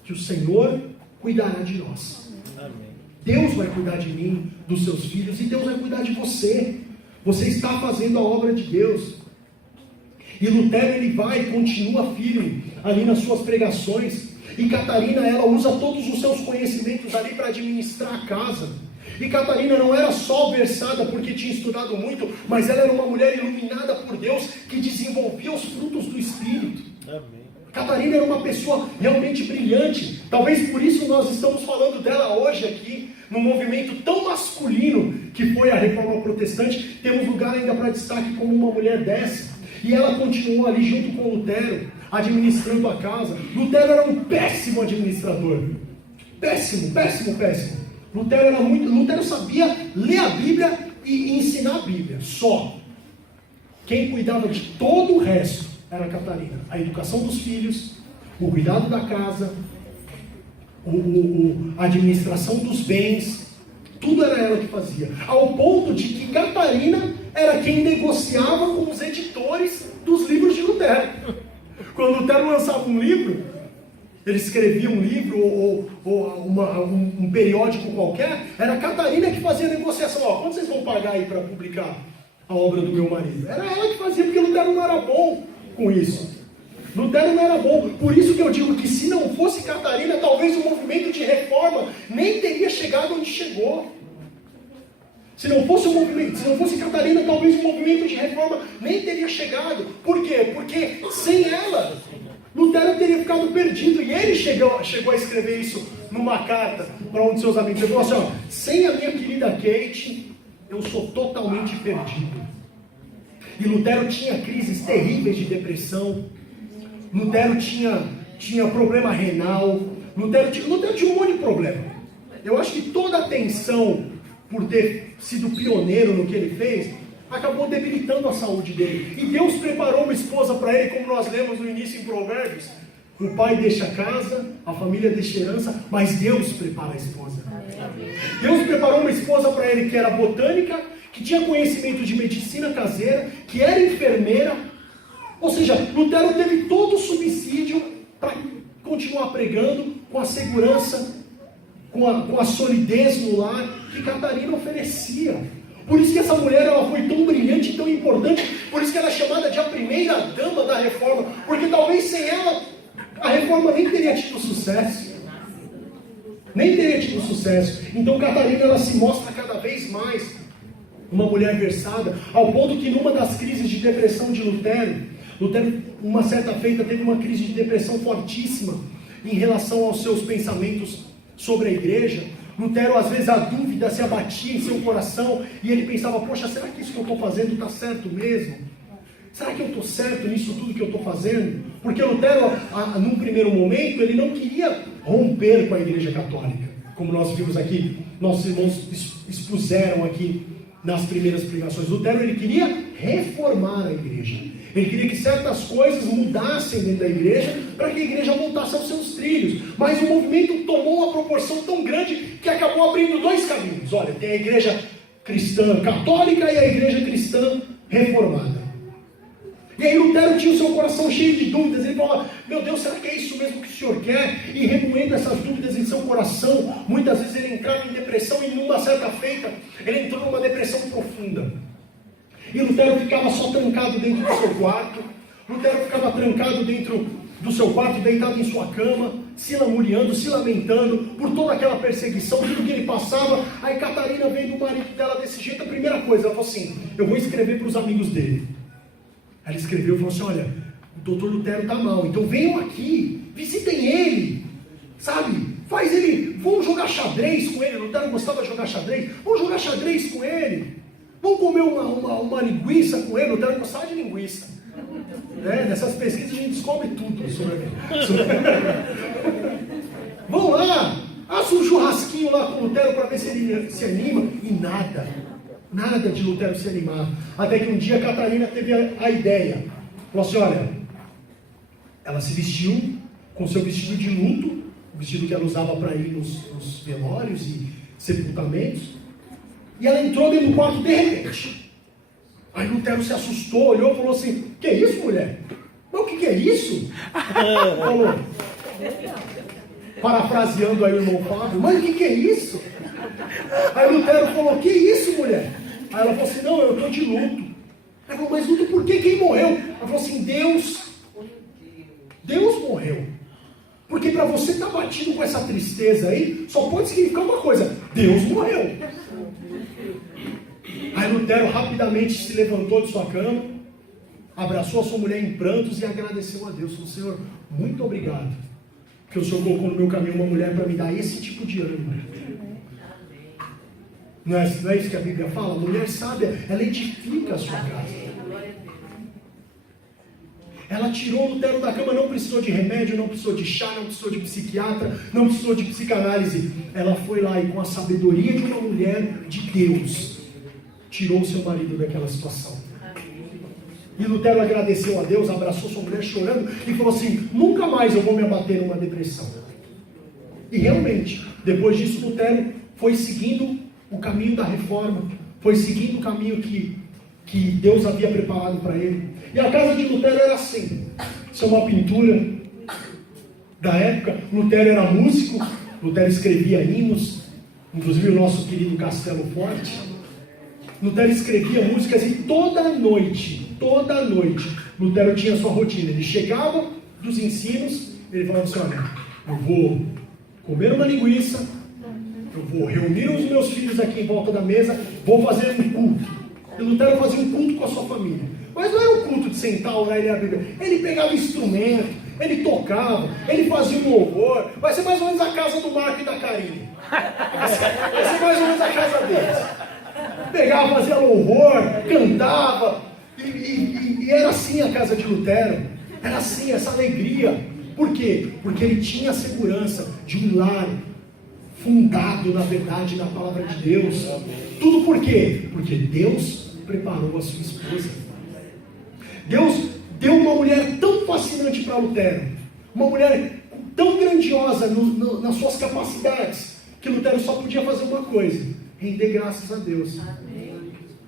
que o Senhor cuidará de nós. Amém. Deus vai cuidar de mim, dos seus filhos, e Deus vai cuidar de você. Você está fazendo a obra de Deus. E Lutero, ele vai e continua firme ali nas suas pregações. E Catarina, ela usa todos os seus conhecimentos ali para administrar a casa. E Catarina não era só versada porque tinha estudado muito, mas ela era uma mulher iluminada por Deus, que desenvolvia os frutos do Espírito. Amém. Catarina era uma pessoa realmente brilhante. Talvez por isso nós estamos falando dela hoje aqui, num movimento tão masculino que foi a Reforma Protestante. Temos lugar ainda para destaque como uma mulher dessa. E ela continuou ali junto com Lutero, administrando a casa. Lutero era um péssimo administrador. Péssimo. Lutero sabia ler a Bíblia e ensinar a Bíblia, só. Quem cuidava de todo o resto era a Catarina. A educação dos filhos, o cuidado da casa, a administração dos bens, tudo era ela que fazia. Ao ponto de que Catarina era quem negociava com os editores dos livros de Lutero. Quando Lutero lançava um livro, ele escrevia um livro ou um periódico qualquer, era a Catarina que fazia a negociação. Ó, quanto vocês vão pagar aí para publicar a obra do meu marido? Era ela que fazia, porque Lutero não era bom com isso. Lutero não era bom. Por isso que eu digo que se não fosse Catarina, talvez o movimento de reforma nem teria chegado onde chegou. Se não fosse Catarina, talvez o movimento de reforma nem teria chegado. Por quê? Porque sem ela, Lutero teria ficado perdido. E ele chegou a escrever isso numa carta para um de seus amigos. Ele falou assim: ó, sem a minha querida Kate, eu sou totalmente perdido. E Lutero tinha crises terríveis de depressão. Lutero tinha problema renal. Lutero tinha um monte de problema. Eu acho que toda a tensão por ter sido pioneiro no que ele fez, acabou debilitando a saúde dele. E Deus preparou uma esposa para ele, como nós lemos no início em Provérbios. O pai deixa a casa, a família deixa a herança, mas Deus prepara a esposa. Deus preparou uma esposa para ele que era botânica, que tinha conhecimento de medicina caseira, que era enfermeira. Ou seja, Lutero teve todo o subsídio para continuar pregando com a segurança, com a solidez no lar que Catarina oferecia. Por isso que essa mulher, ela foi tão brilhante, tão importante. Por isso que ela é chamada de a primeira dama da reforma. Porque talvez sem ela, a reforma nem teria tido sucesso. Então Catarina, ela se mostra cada vez mais uma mulher versada, ao ponto que numa das crises de depressão de Lutero, uma certa feita, teve uma crise de depressão fortíssima em relação aos seus pensamentos sobre a igreja. Lutero, às vezes, a dúvida se abatia em seu coração, e ele pensava: poxa, será que isso que eu estou fazendo está certo mesmo? Será que eu estou certo nisso tudo que eu estou fazendo? Porque Lutero, num primeiro momento, ele não queria romper com a igreja católica, como nós vimos aqui, nossos irmãos expuseram aqui nas primeiras pregações. Lutero, ele queria reformar a igreja. Ele queria que certas coisas mudassem dentro da igreja, para que a igreja voltasse aos seus trilhos. Mas o movimento tomou uma proporção tão grande que acabou abrindo dois caminhos. Olha, tem a igreja cristã católica e a igreja cristã reformada. E aí Lutero tinha o seu coração cheio de dúvidas. Ele falava: meu Deus, será que é isso mesmo que o Senhor quer? E remoendo essas dúvidas em seu coração, muitas vezes ele entrava em depressão, e numa certa feita, ele entrou numa depressão profunda. E Lutero ficava só trancado dentro do seu quarto. Lutero ficava trancado dentro do seu quarto, deitado em sua cama, se lamuriando, se lamentando por toda aquela perseguição, tudo que ele passava. Aí Catarina, vendo o marido dela desse jeito, a primeira coisa, ela falou assim: eu vou escrever para os amigos dele. Ela escreveu e falou assim: olha, o doutor Lutero está mal, então venham aqui, visitem ele, sabe? Faz ele, vamos jogar xadrez com ele. Lutero gostava de jogar xadrez, vamos jogar xadrez com ele. Vamos comer uma linguiça com ele. Lutero gostava de linguiça. Nessas pesquisas a gente descobre tudo sobre Vamos lá, assa um churrasquinho lá com Lutero para ver se ele se anima. E nada de Lutero se animar. Até que um dia Catarina teve a ideia. Falou assim: olha, ela se vestiu com seu vestido de luto, o vestido que ela usava para ir nos velórios e sepultamentos. E ela entrou dentro do quarto de repente. Aí Lutero se assustou, olhou e falou assim: que é isso, mulher? Mas o que é isso? Falou, parafraseando aí o irmão Fábio: mas o que é isso? Aí Lutero falou: que é isso, mulher? Aí ela falou assim: não, eu estou de luto. Ela falou: mas luto por quê? Quem morreu? Ela falou assim: Deus morreu. Porque para você estar batido com essa tristeza aí, só pode significar uma coisa: Deus morreu. Aí Lutero rapidamente se levantou de sua cama, abraçou a sua mulher em prantos e agradeceu a Deus. Falou: Senhor, muito obrigado, porque o Senhor colocou no meu caminho uma mulher para me dar esse tipo de ânimo. Não é isso que a Bíblia fala? A mulher sábia, ela edifica a sua casa. Ela tirou Lutero da cama, não precisou de remédio, não precisou de chá, não precisou de psiquiatra, não precisou de psicanálise. Ela foi lá e, com a sabedoria de uma mulher de Deus, tirou o seu marido daquela situação. E Lutero agradeceu a Deus, abraçou sua mulher chorando e falou assim: nunca mais eu vou me abater numa depressão. E realmente, depois disso, Lutero foi seguindo o caminho da reforma, foi seguindo o caminho que Deus havia preparado para ele. E a casa de Lutero era assim. Isso é uma pintura da época. Lutero era músico, Lutero escrevia hinos, inclusive o nosso querido Castelo Forte. Lutero escrevia músicas e toda noite, Lutero tinha sua rotina. Ele chegava dos ensinos, ele falava assim: olha, eu vou comer uma linguiça, eu vou reunir os meus filhos aqui em volta da mesa, vou fazer um culto. E Lutero fazia um culto com a sua família. Mas não era um culto de sentar, orar e ler a Bíblia. Ele pegava instrumento, ele tocava, ele fazia um louvor. Vai ser mais ou menos a casa do Marco e da Karine. Vai ser mais ou menos a casa deles. Pegava, fazia louvor, cantava. E era assim a casa de Lutero. Era assim, essa alegria. Por quê? Porque ele tinha a segurança de um lar fundado na verdade, na palavra de Deus. Tudo por quê? Porque Deus preparou a sua esposa. Deus deu uma mulher tão fascinante para Lutero, uma mulher tão grandiosa nas suas capacidades, que Lutero só podia fazer uma coisa: render graças a Deus.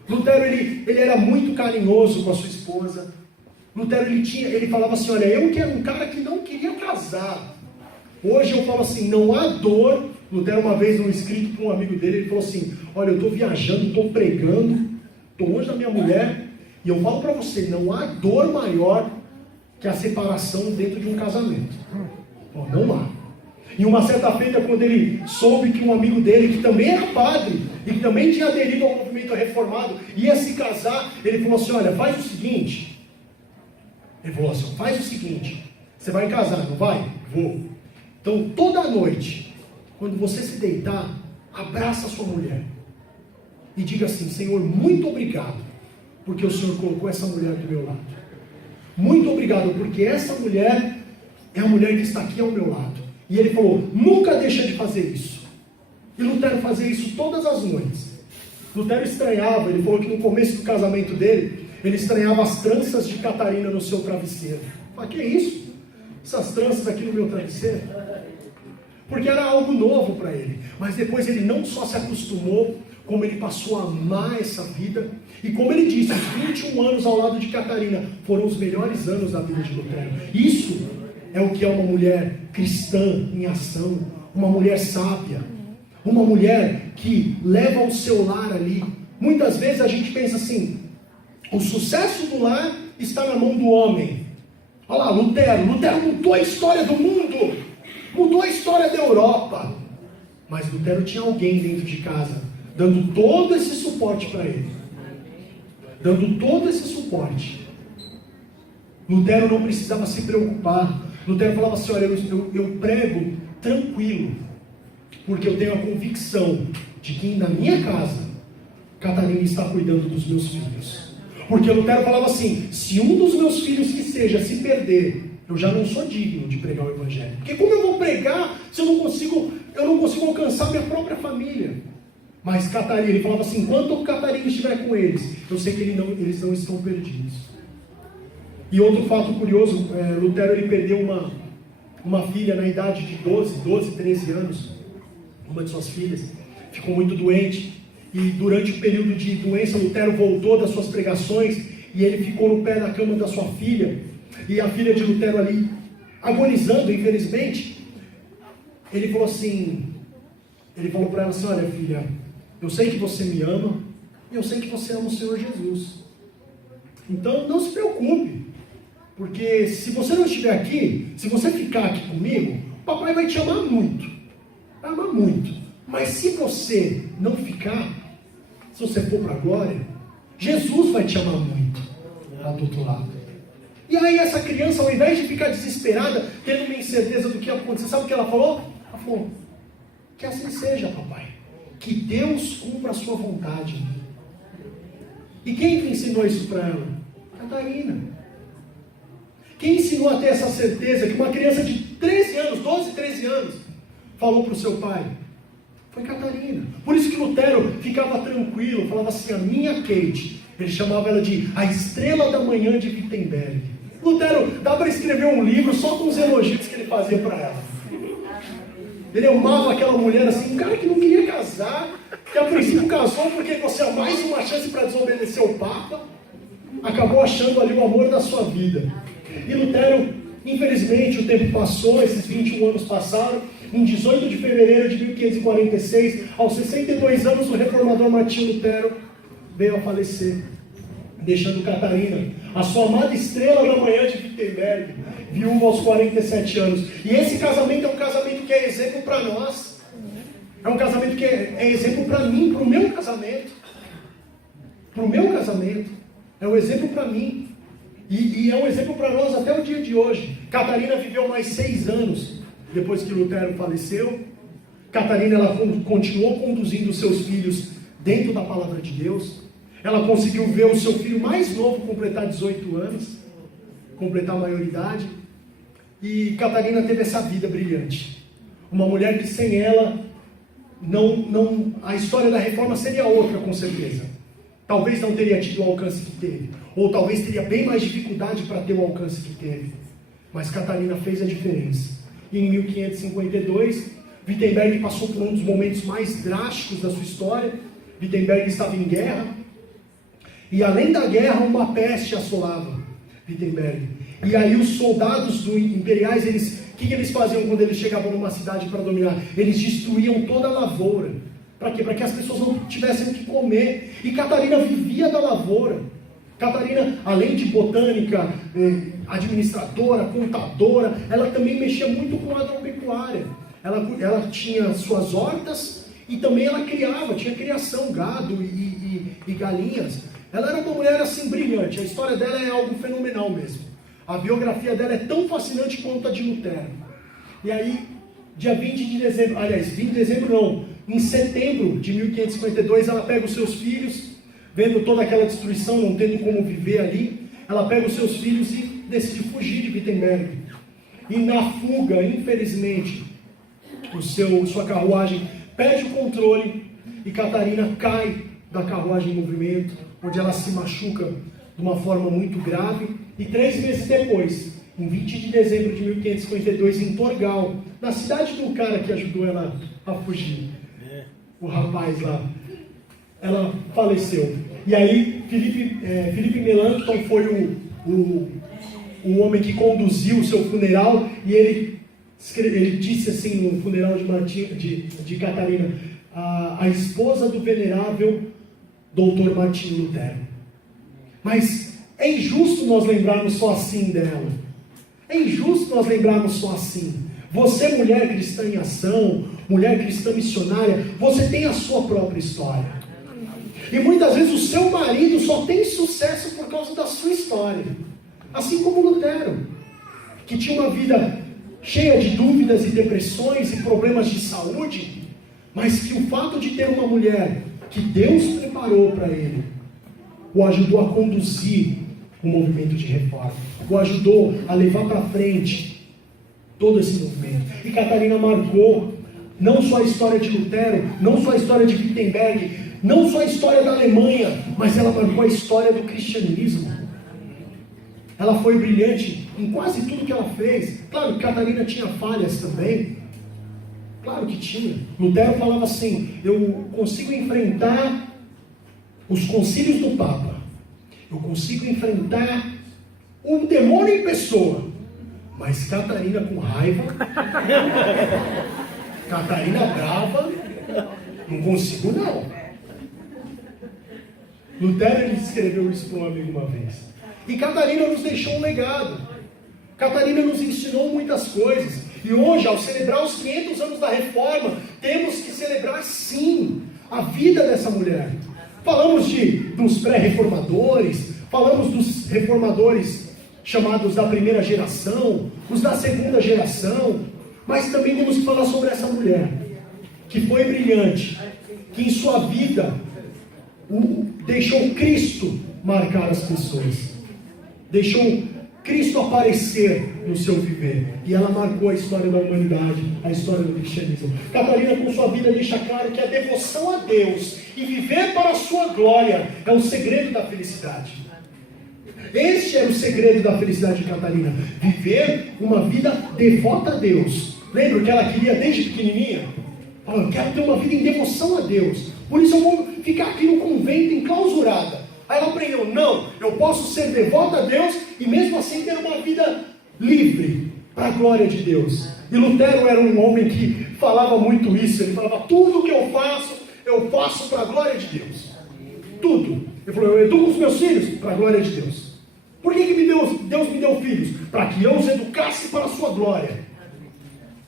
Lutero ele era muito carinhoso com a sua esposa. Lutero ele falava assim: olha, eu que era um cara que não queria casar. Hoje eu falo assim: não há dor. Lutero, uma vez, num escrito para um amigo dele, ele falou assim: olha, eu estou viajando, estou pregando, estou longe da minha mulher, e eu falo para você, não há dor maior que a separação dentro de um casamento. Bom, não há. E uma certa feita, quando ele soube que um amigo dele, que também era padre, e que também tinha aderido ao movimento reformado, ia se casar, ele falou assim: olha, faz o seguinte. Ele falou assim: faz o seguinte, você vai casar, não vai? Vou. Então, toda noite, quando você se deitar, abraça a sua mulher e diga assim: Senhor, muito obrigado, porque o Senhor colocou essa mulher do meu lado. Muito obrigado, porque essa mulher é a mulher que está aqui ao meu lado. E ele falou: nunca deixa de fazer isso. E Lutero fazia isso todas as noites. Lutero estranhava, ele falou que no começo do casamento dele, ele estranhava as tranças de Catarina no seu travesseiro. Mas que é isso? Essas tranças aqui no meu travesseiro? Porque era algo novo para ele. Mas depois ele não só se acostumou, como ele passou a amar essa vida. E como ele disse, os 21 anos ao lado de Catarina foram os melhores anos da vida de Lutero. Isso é o que é uma mulher cristã em ação, uma mulher sábia, uma mulher que leva o seu lar ali. Muitas vezes a gente pensa assim: o sucesso do lar está na mão do homem. Olha lá, Lutero mudou a história do mundo, mudou a história da Europa. Mas Lutero tinha alguém dentro de casa, dando todo esse suporte para ele. Dando todo esse suporte. Lutero não precisava se preocupar. Lutero falava assim: olha, eu prego tranquilo, porque eu tenho a convicção de que na minha casa, Catarina está cuidando dos meus filhos. Porque Lutero falava assim: se um dos meus filhos que seja se perder, eu já não sou digno de pregar o Evangelho. Porque como eu vou pregar se eu não consigo alcançar minha própria família? Mas Catarina, ele falava assim: enquanto o Catarina estiver com eles, eu sei que eles não estão perdidos. E outro fato curioso, Lutero ele perdeu uma filha na idade de 12, 13 anos, uma de suas filhas, ficou muito doente, e durante o período de doença, Lutero voltou das suas pregações, e ele ficou no pé da cama da sua filha, e a filha de Lutero ali, agonizando, infelizmente, ele falou para ela assim: olha, filha, eu sei que você me ama, e eu sei que você ama o Senhor Jesus, então não se preocupe, porque se você não estiver aqui, se você ficar aqui comigo, o papai vai te amar muito, vai amar muito, mas se você não ficar, se você for para a glória, Jesus vai te amar muito, lá do outro lado. E aí essa criança, ao invés de ficar desesperada, tendo uma incerteza do que ia acontecer, sabe o que ela falou? Ela falou: que assim seja, papai, que Deus cumpra a sua vontade. E quem que ensinou isso para ela? Catarina. Quem ensinou a ter essa certeza que uma criança de 13 anos, 12, 13 anos, falou para o seu pai? Foi Catarina. Por isso que Lutero ficava tranquilo, falava assim: a minha Kate. Ele chamava ela de a estrela da manhã de Wittenberg. Lutero dá para escrever um livro só com os elogios que ele fazia para ela. Ele amava aquela mulher assim, um cara que não queria casar, que a princípio casou porque você tinha mais uma chance para desobedecer o Papa, acabou achando ali o amor da sua vida. E Lutero, infelizmente, o tempo passou, esses 21 anos passaram. Em 18 de fevereiro de 1546, aos 62 anos, o reformador Martinho Lutero veio a falecer, deixando Catarina, a sua amada estrela da manhã de Wittenberg, viúva aos 47 anos. E esse casamento é um casamento que é exemplo para nós, é um casamento que é exemplo para mim, para o meu casamento, é um exemplo para mim, e é um exemplo para nós até o dia de hoje. Catarina viveu mais 6 anos depois que Lutero faleceu. Catarina, ela continuou conduzindo seus filhos dentro da palavra de Deus. Ela conseguiu ver o seu filho mais novo completar 18 anos, completar a maioridade. E Catarina teve essa vida brilhante. Uma mulher que sem ela, a história da reforma seria outra, com certeza. Talvez não teria tido o alcance que teve. Ou talvez teria bem mais dificuldade para ter o alcance que teve. Mas Catarina fez a diferença. E em 1552, Wittenberg passou por um dos momentos mais drásticos da sua história. Wittenberg estava em guerra. E além da guerra, uma peste assolava Wittenberg. E aí os soldados imperiais, o que eles faziam quando eles chegavam numa cidade para dominar? Eles destruíam toda a lavoura. Para quê? Para que as pessoas não tivessem o que comer. E Catarina vivia da lavoura. Catarina, além de botânica, administradora, contadora, ela também mexia muito com agropecuária. Ela tinha suas hortas e também ela tinha criação, gado e galinhas. Ela era uma mulher assim brilhante, a história dela é algo fenomenal mesmo. A biografia dela é tão fascinante quanto a de Lutero. E aí, dia 20 de dezembro, em setembro de 1552, ela pega os seus filhos, vendo toda aquela destruição, não tendo como viver ali, ela pega os seus filhos e decide fugir de Wittenberg. E na fuga, infelizmente, sua carruagem perde o controle e Catarina cai da carruagem em movimento, onde ela se machuca de uma forma muito grave. E 3 meses depois, em 20 de dezembro de 1552, em Torgau, na cidade do cara que ajudou ela a fugir, o rapaz lá, ela faleceu. E aí Felipe Melanchthon foi o homem que conduziu o seu funeral, e ele disse assim no funeral de Catarina: a esposa do venerável Dr. Martinho Lutero. Mas é injusto nós lembrarmos só assim dela. É injusto nós lembrarmos só assim. Você, mulher cristã em ação, mulher cristã missionária, você tem a sua própria história. E muitas vezes o seu marido só tem sucesso por causa da sua história. Assim como Lutero, que tinha uma vida cheia de dúvidas e depressões e problemas de saúde, mas que o fato de ter uma mulher que Deus preparou para ele, o ajudou a conduzir o movimento de reforma, o ajudou a levar para frente todo esse movimento. E Catarina marcou não só a história de Lutero, não só a história de Wittenberg, não só a história da Alemanha, mas ela marcou a história do cristianismo. ela foi brilhante em quase tudo que ela fez. Claro que Catarina tinha falhas também. Claro que tinha. Lutero falava assim: eu consigo enfrentar os concílios do Papa. Eu consigo enfrentar um demônio em pessoa. Mas Catarina com raiva, Catarina brava, não consigo não. Lutero, ele escreveu isso para um amigo uma vez. E Catarina nos deixou um legado. Catarina nos ensinou muitas coisas. E hoje, ao celebrar os 500 anos da Reforma, temos que celebrar sim a vida dessa mulher. Falamos dos pré-reformadores, falamos dos reformadores chamados da primeira geração, os da segunda geração, mas também temos que falar sobre essa mulher, que foi brilhante, que em sua vida deixou Cristo marcar as pessoas, deixou Cristo aparecer no seu viver, e ela marcou a história da humanidade, a história do cristianismo. Catarina, com sua vida, deixa claro que a devoção a Deus e viver para a sua glória é o segredo da felicidade. Este era o segredo da felicidade de Catarina, viver uma vida devota a Deus. Lembra que ela queria desde pequenininha? Eu quero ter uma vida em devoção a Deus, por isso eu vou ficar aqui no convento enclausurada. Aí ela aprendeu: não, eu posso ser devota a Deus e mesmo assim ter uma vida livre para a glória de Deus. E Lutero era um homem que falava muito isso. Ele falava: tudo que eu faço para a glória de Deus. Tudo. Ele falou: eu educo os meus filhos para a glória de Deus. Por que Deus me deu filhos? Para que eu os educasse para a sua glória.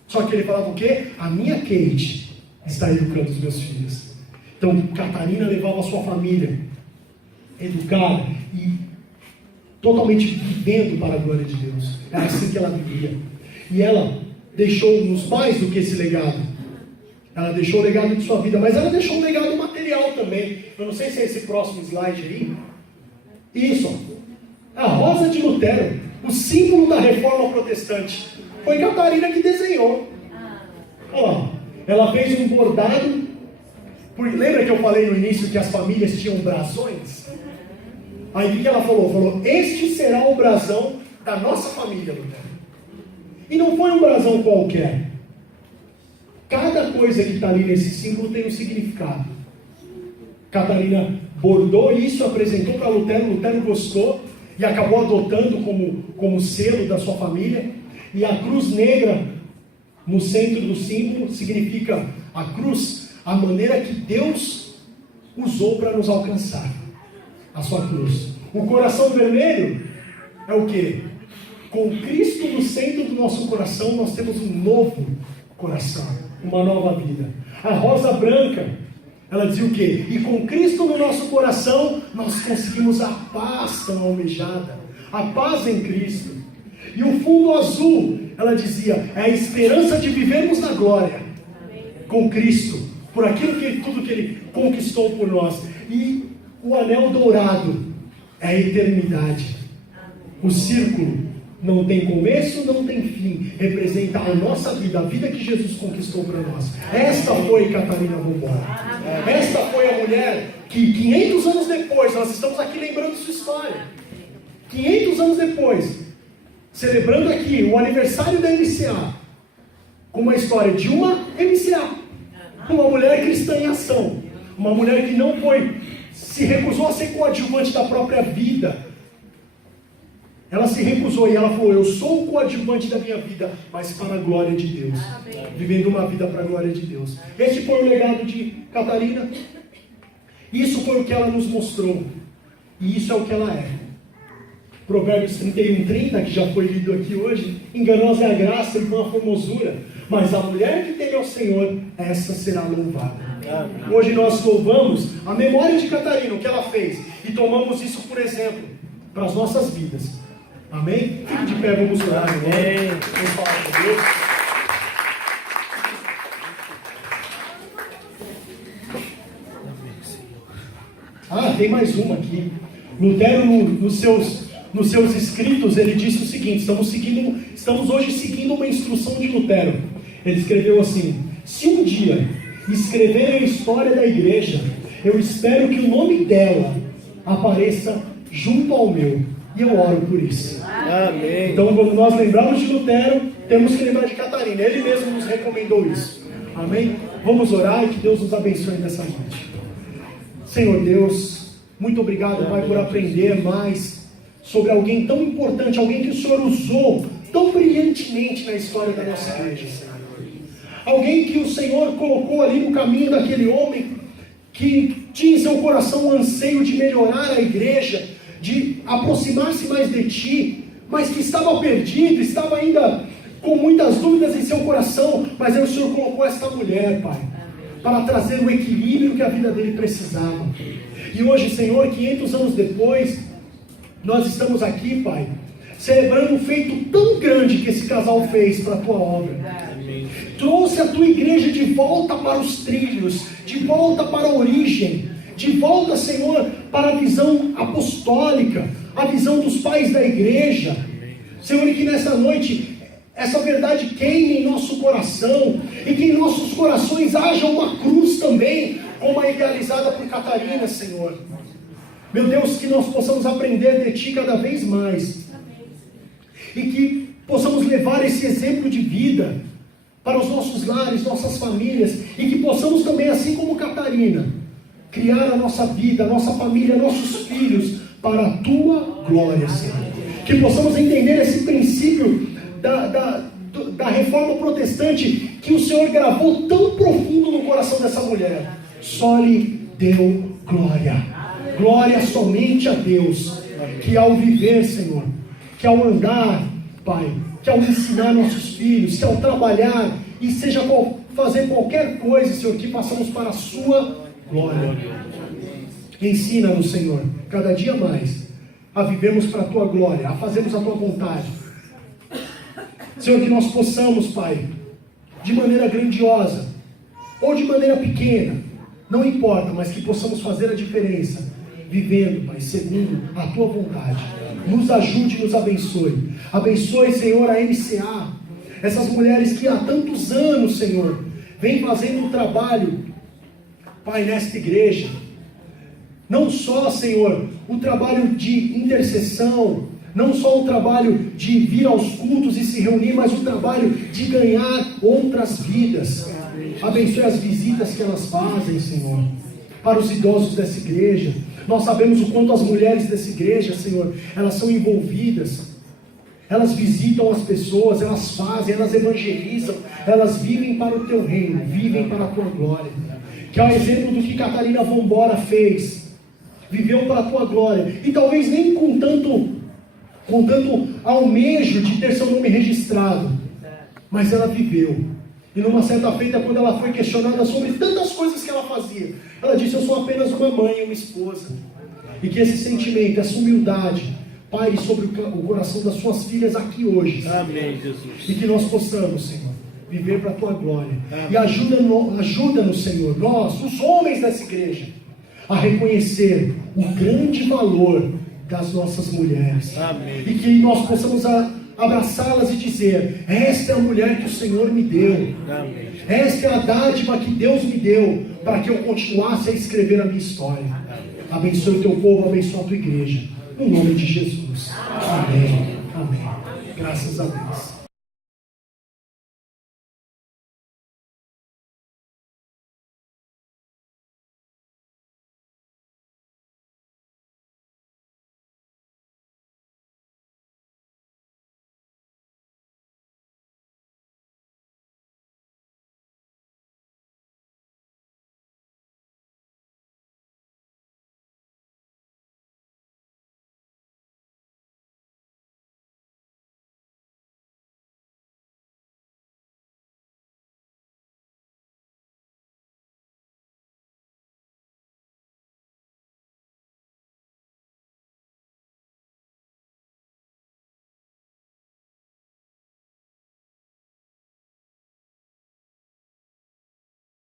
Só que ele falava o quê? A minha Kate está educando os meus filhos. Então Catarina levava a sua família educada e totalmente vivendo para a glória de Deus. Era assim que ela vivia. E ela deixou-nos mais do que esse legado. Ela deixou o legado de sua vida, mas ela deixou um legado material também. Eu não sei se é esse próximo slide aí. Isso, ó. A rosa de Lutero, o símbolo da reforma protestante. Foi Catarina que desenhou. Olha lá, ela fez um bordado. Lembra que eu falei no início que as famílias tinham brasões? Aí o que ela falou? Falou: este será o brasão da nossa família, Lutero. E não foi um brasão qualquer. Cada coisa que está ali nesse símbolo tem um significado. Catarina bordou isso, apresentou para Lutero. Lutero gostou e acabou adotando como selo da sua família. E a cruz negra no centro do símbolo significa a cruz, a maneira que Deus usou para nos alcançar. A sua cruz. O coração vermelho é o quê? Com Cristo no centro do nosso coração, nós temos um novo coração, uma nova vida. A rosa branca, ela dizia o quê? E com Cristo no nosso coração, nós conseguimos a paz tão almejada, a paz em Cristo. E o fundo azul, ela dizia, é a esperança de vivermos na glória, com Cristo, por tudo que Ele conquistou por nós. E o anel dourado é a eternidade. O círculo não tem começo, não tem fim. Representa a nossa vida, a vida que Jesus conquistou para nós. Esta foi Catarina Vambora. Esta foi a mulher que 500 anos depois, nós estamos aqui lembrando sua história. 500 anos depois, celebrando aqui o aniversário da MCA, com uma história de uma MCA, uma mulher cristã em ação, uma mulher que não se recusou a ser coadjuvante da própria vida. Ela se recusou e ela falou: eu sou o coadjuvante da minha vida, mas para a glória de Deus. Amém. Vivendo uma vida para a glória de Deus. Este foi o legado de Catarina. Isso foi o que ela nos mostrou. E isso é o que ela é. Provérbios 31:30, que já foi lido aqui hoje: enganosa é a graça e com a formosura, mas a mulher que teme ao Senhor, essa será louvada. Amém. Hoje nós louvamos a memória de Catarina, o que ela fez, e tomamos isso por exemplo para as nossas vidas. Amém? Fique de pé, vamos orar. Amém. Vamos falar com Deus. Tem mais uma aqui. Lutero, nos seus escritos, ele disse o seguinte: estamos hoje seguindo uma instrução de Lutero. Ele escreveu assim: se um dia escreverem a história da igreja, eu espero que o nome dela apareça junto ao meu. E eu oro por isso. Amém. Então, quando nós lembramos de Lutero, temos que lembrar de Catarina. Ele mesmo nos recomendou isso. Amém? Vamos orar e que Deus nos abençoe nessa noite. Senhor Deus, muito obrigado, Pai, por aprender mais sobre alguém tão importante, alguém que o Senhor usou tão brilhantemente na história da nossa igreja, Senhor. Alguém que o Senhor colocou ali no caminho daquele homem que tinha em seu coração um anseio de melhorar a igreja, de aproximar-se mais de Ti, mas que estava perdido, estava ainda com muitas dúvidas em seu coração, mas aí o Senhor colocou esta mulher, Pai, para trazer o equilíbrio que a vida dele precisava. E hoje, Senhor, 500 anos depois, nós estamos aqui, Pai, celebrando um feito tão grande que esse casal fez para a Tua obra. Trouxe a Tua igreja de volta para os trilhos, de volta para a origem, de volta, Senhor, para a visão apostólica, a visão dos pais da igreja. Senhor, e que nessa noite essa verdade queime em nosso coração, e que em nossos corações haja uma cruz também, como a idealizada por Catarina, Senhor. Meu Deus, que nós possamos aprender de Ti cada vez mais, e que possamos levar esse exemplo de vida para os nossos lares, nossas famílias, e que possamos também, assim como Catarina, criar a nossa vida, a nossa família, nossos filhos, para a Tua glória, Senhor. Que possamos entender esse princípio da reforma protestante, que o Senhor gravou tão profundo no coração dessa mulher. Só lhe deu glória. Glória somente a Deus, que ao viver, Senhor, que ao andar, Pai, que ao ensinar nossos filhos, que ao trabalhar, e seja fazer qualquer coisa, Senhor, que façamos para a Sua glória. Ensina-nos, Senhor, cada dia mais, a vivermos para a Tua glória, a fazermos a Tua vontade. Senhor, que nós possamos, Pai, de maneira grandiosa, ou de maneira pequena, não importa, mas que possamos fazer a diferença, vivendo, Pai, segundo a Tua vontade. Nos ajude e nos abençoe. Abençoe, Senhor, a MCA, essas mulheres que há tantos anos, Senhor, vêm fazendo um trabalho, Pai, nesta igreja. Não só, Senhor, o trabalho de intercessão, não só o trabalho de vir aos cultos e se reunir, mas o trabalho de ganhar outras vidas. Abençoe as visitas que elas fazem, Senhor, para os idosos dessa igreja. Nós sabemos o quanto as mulheres dessa igreja, Senhor, elas são envolvidas. Elas visitam as pessoas, elas fazem, elas evangelizam, elas vivem para o Teu reino, vivem para a Tua glória. Que é o exemplo do que Catarina Vambora fez. Viveu para a Tua glória. E talvez nem com tanto almejo de ter seu nome registrado, mas ela viveu. E numa certa feita, quando ela foi questionada sobre tantas coisas que ela fazia, ela disse: eu sou apenas uma mãe e uma esposa. E que esse sentimento, essa humildade, paire sobre o coração das suas filhas aqui hoje. Amém, Jesus. E que nós possamos, Senhor, viver para a Tua glória. Amém. E ajuda-nos, Senhor, nós, os homens dessa igreja, a reconhecer o grande valor das nossas mulheres. Amém. E que nós possamos abraçá-las e dizer: esta é a mulher que o Senhor me deu. Amém. Esta é a dádiva que Deus me deu, para que eu continuasse a escrever a minha história. Abençoe o Teu povo, abençoe a Tua igreja. No nome de Jesus. Amém. Amém. Graças a Deus.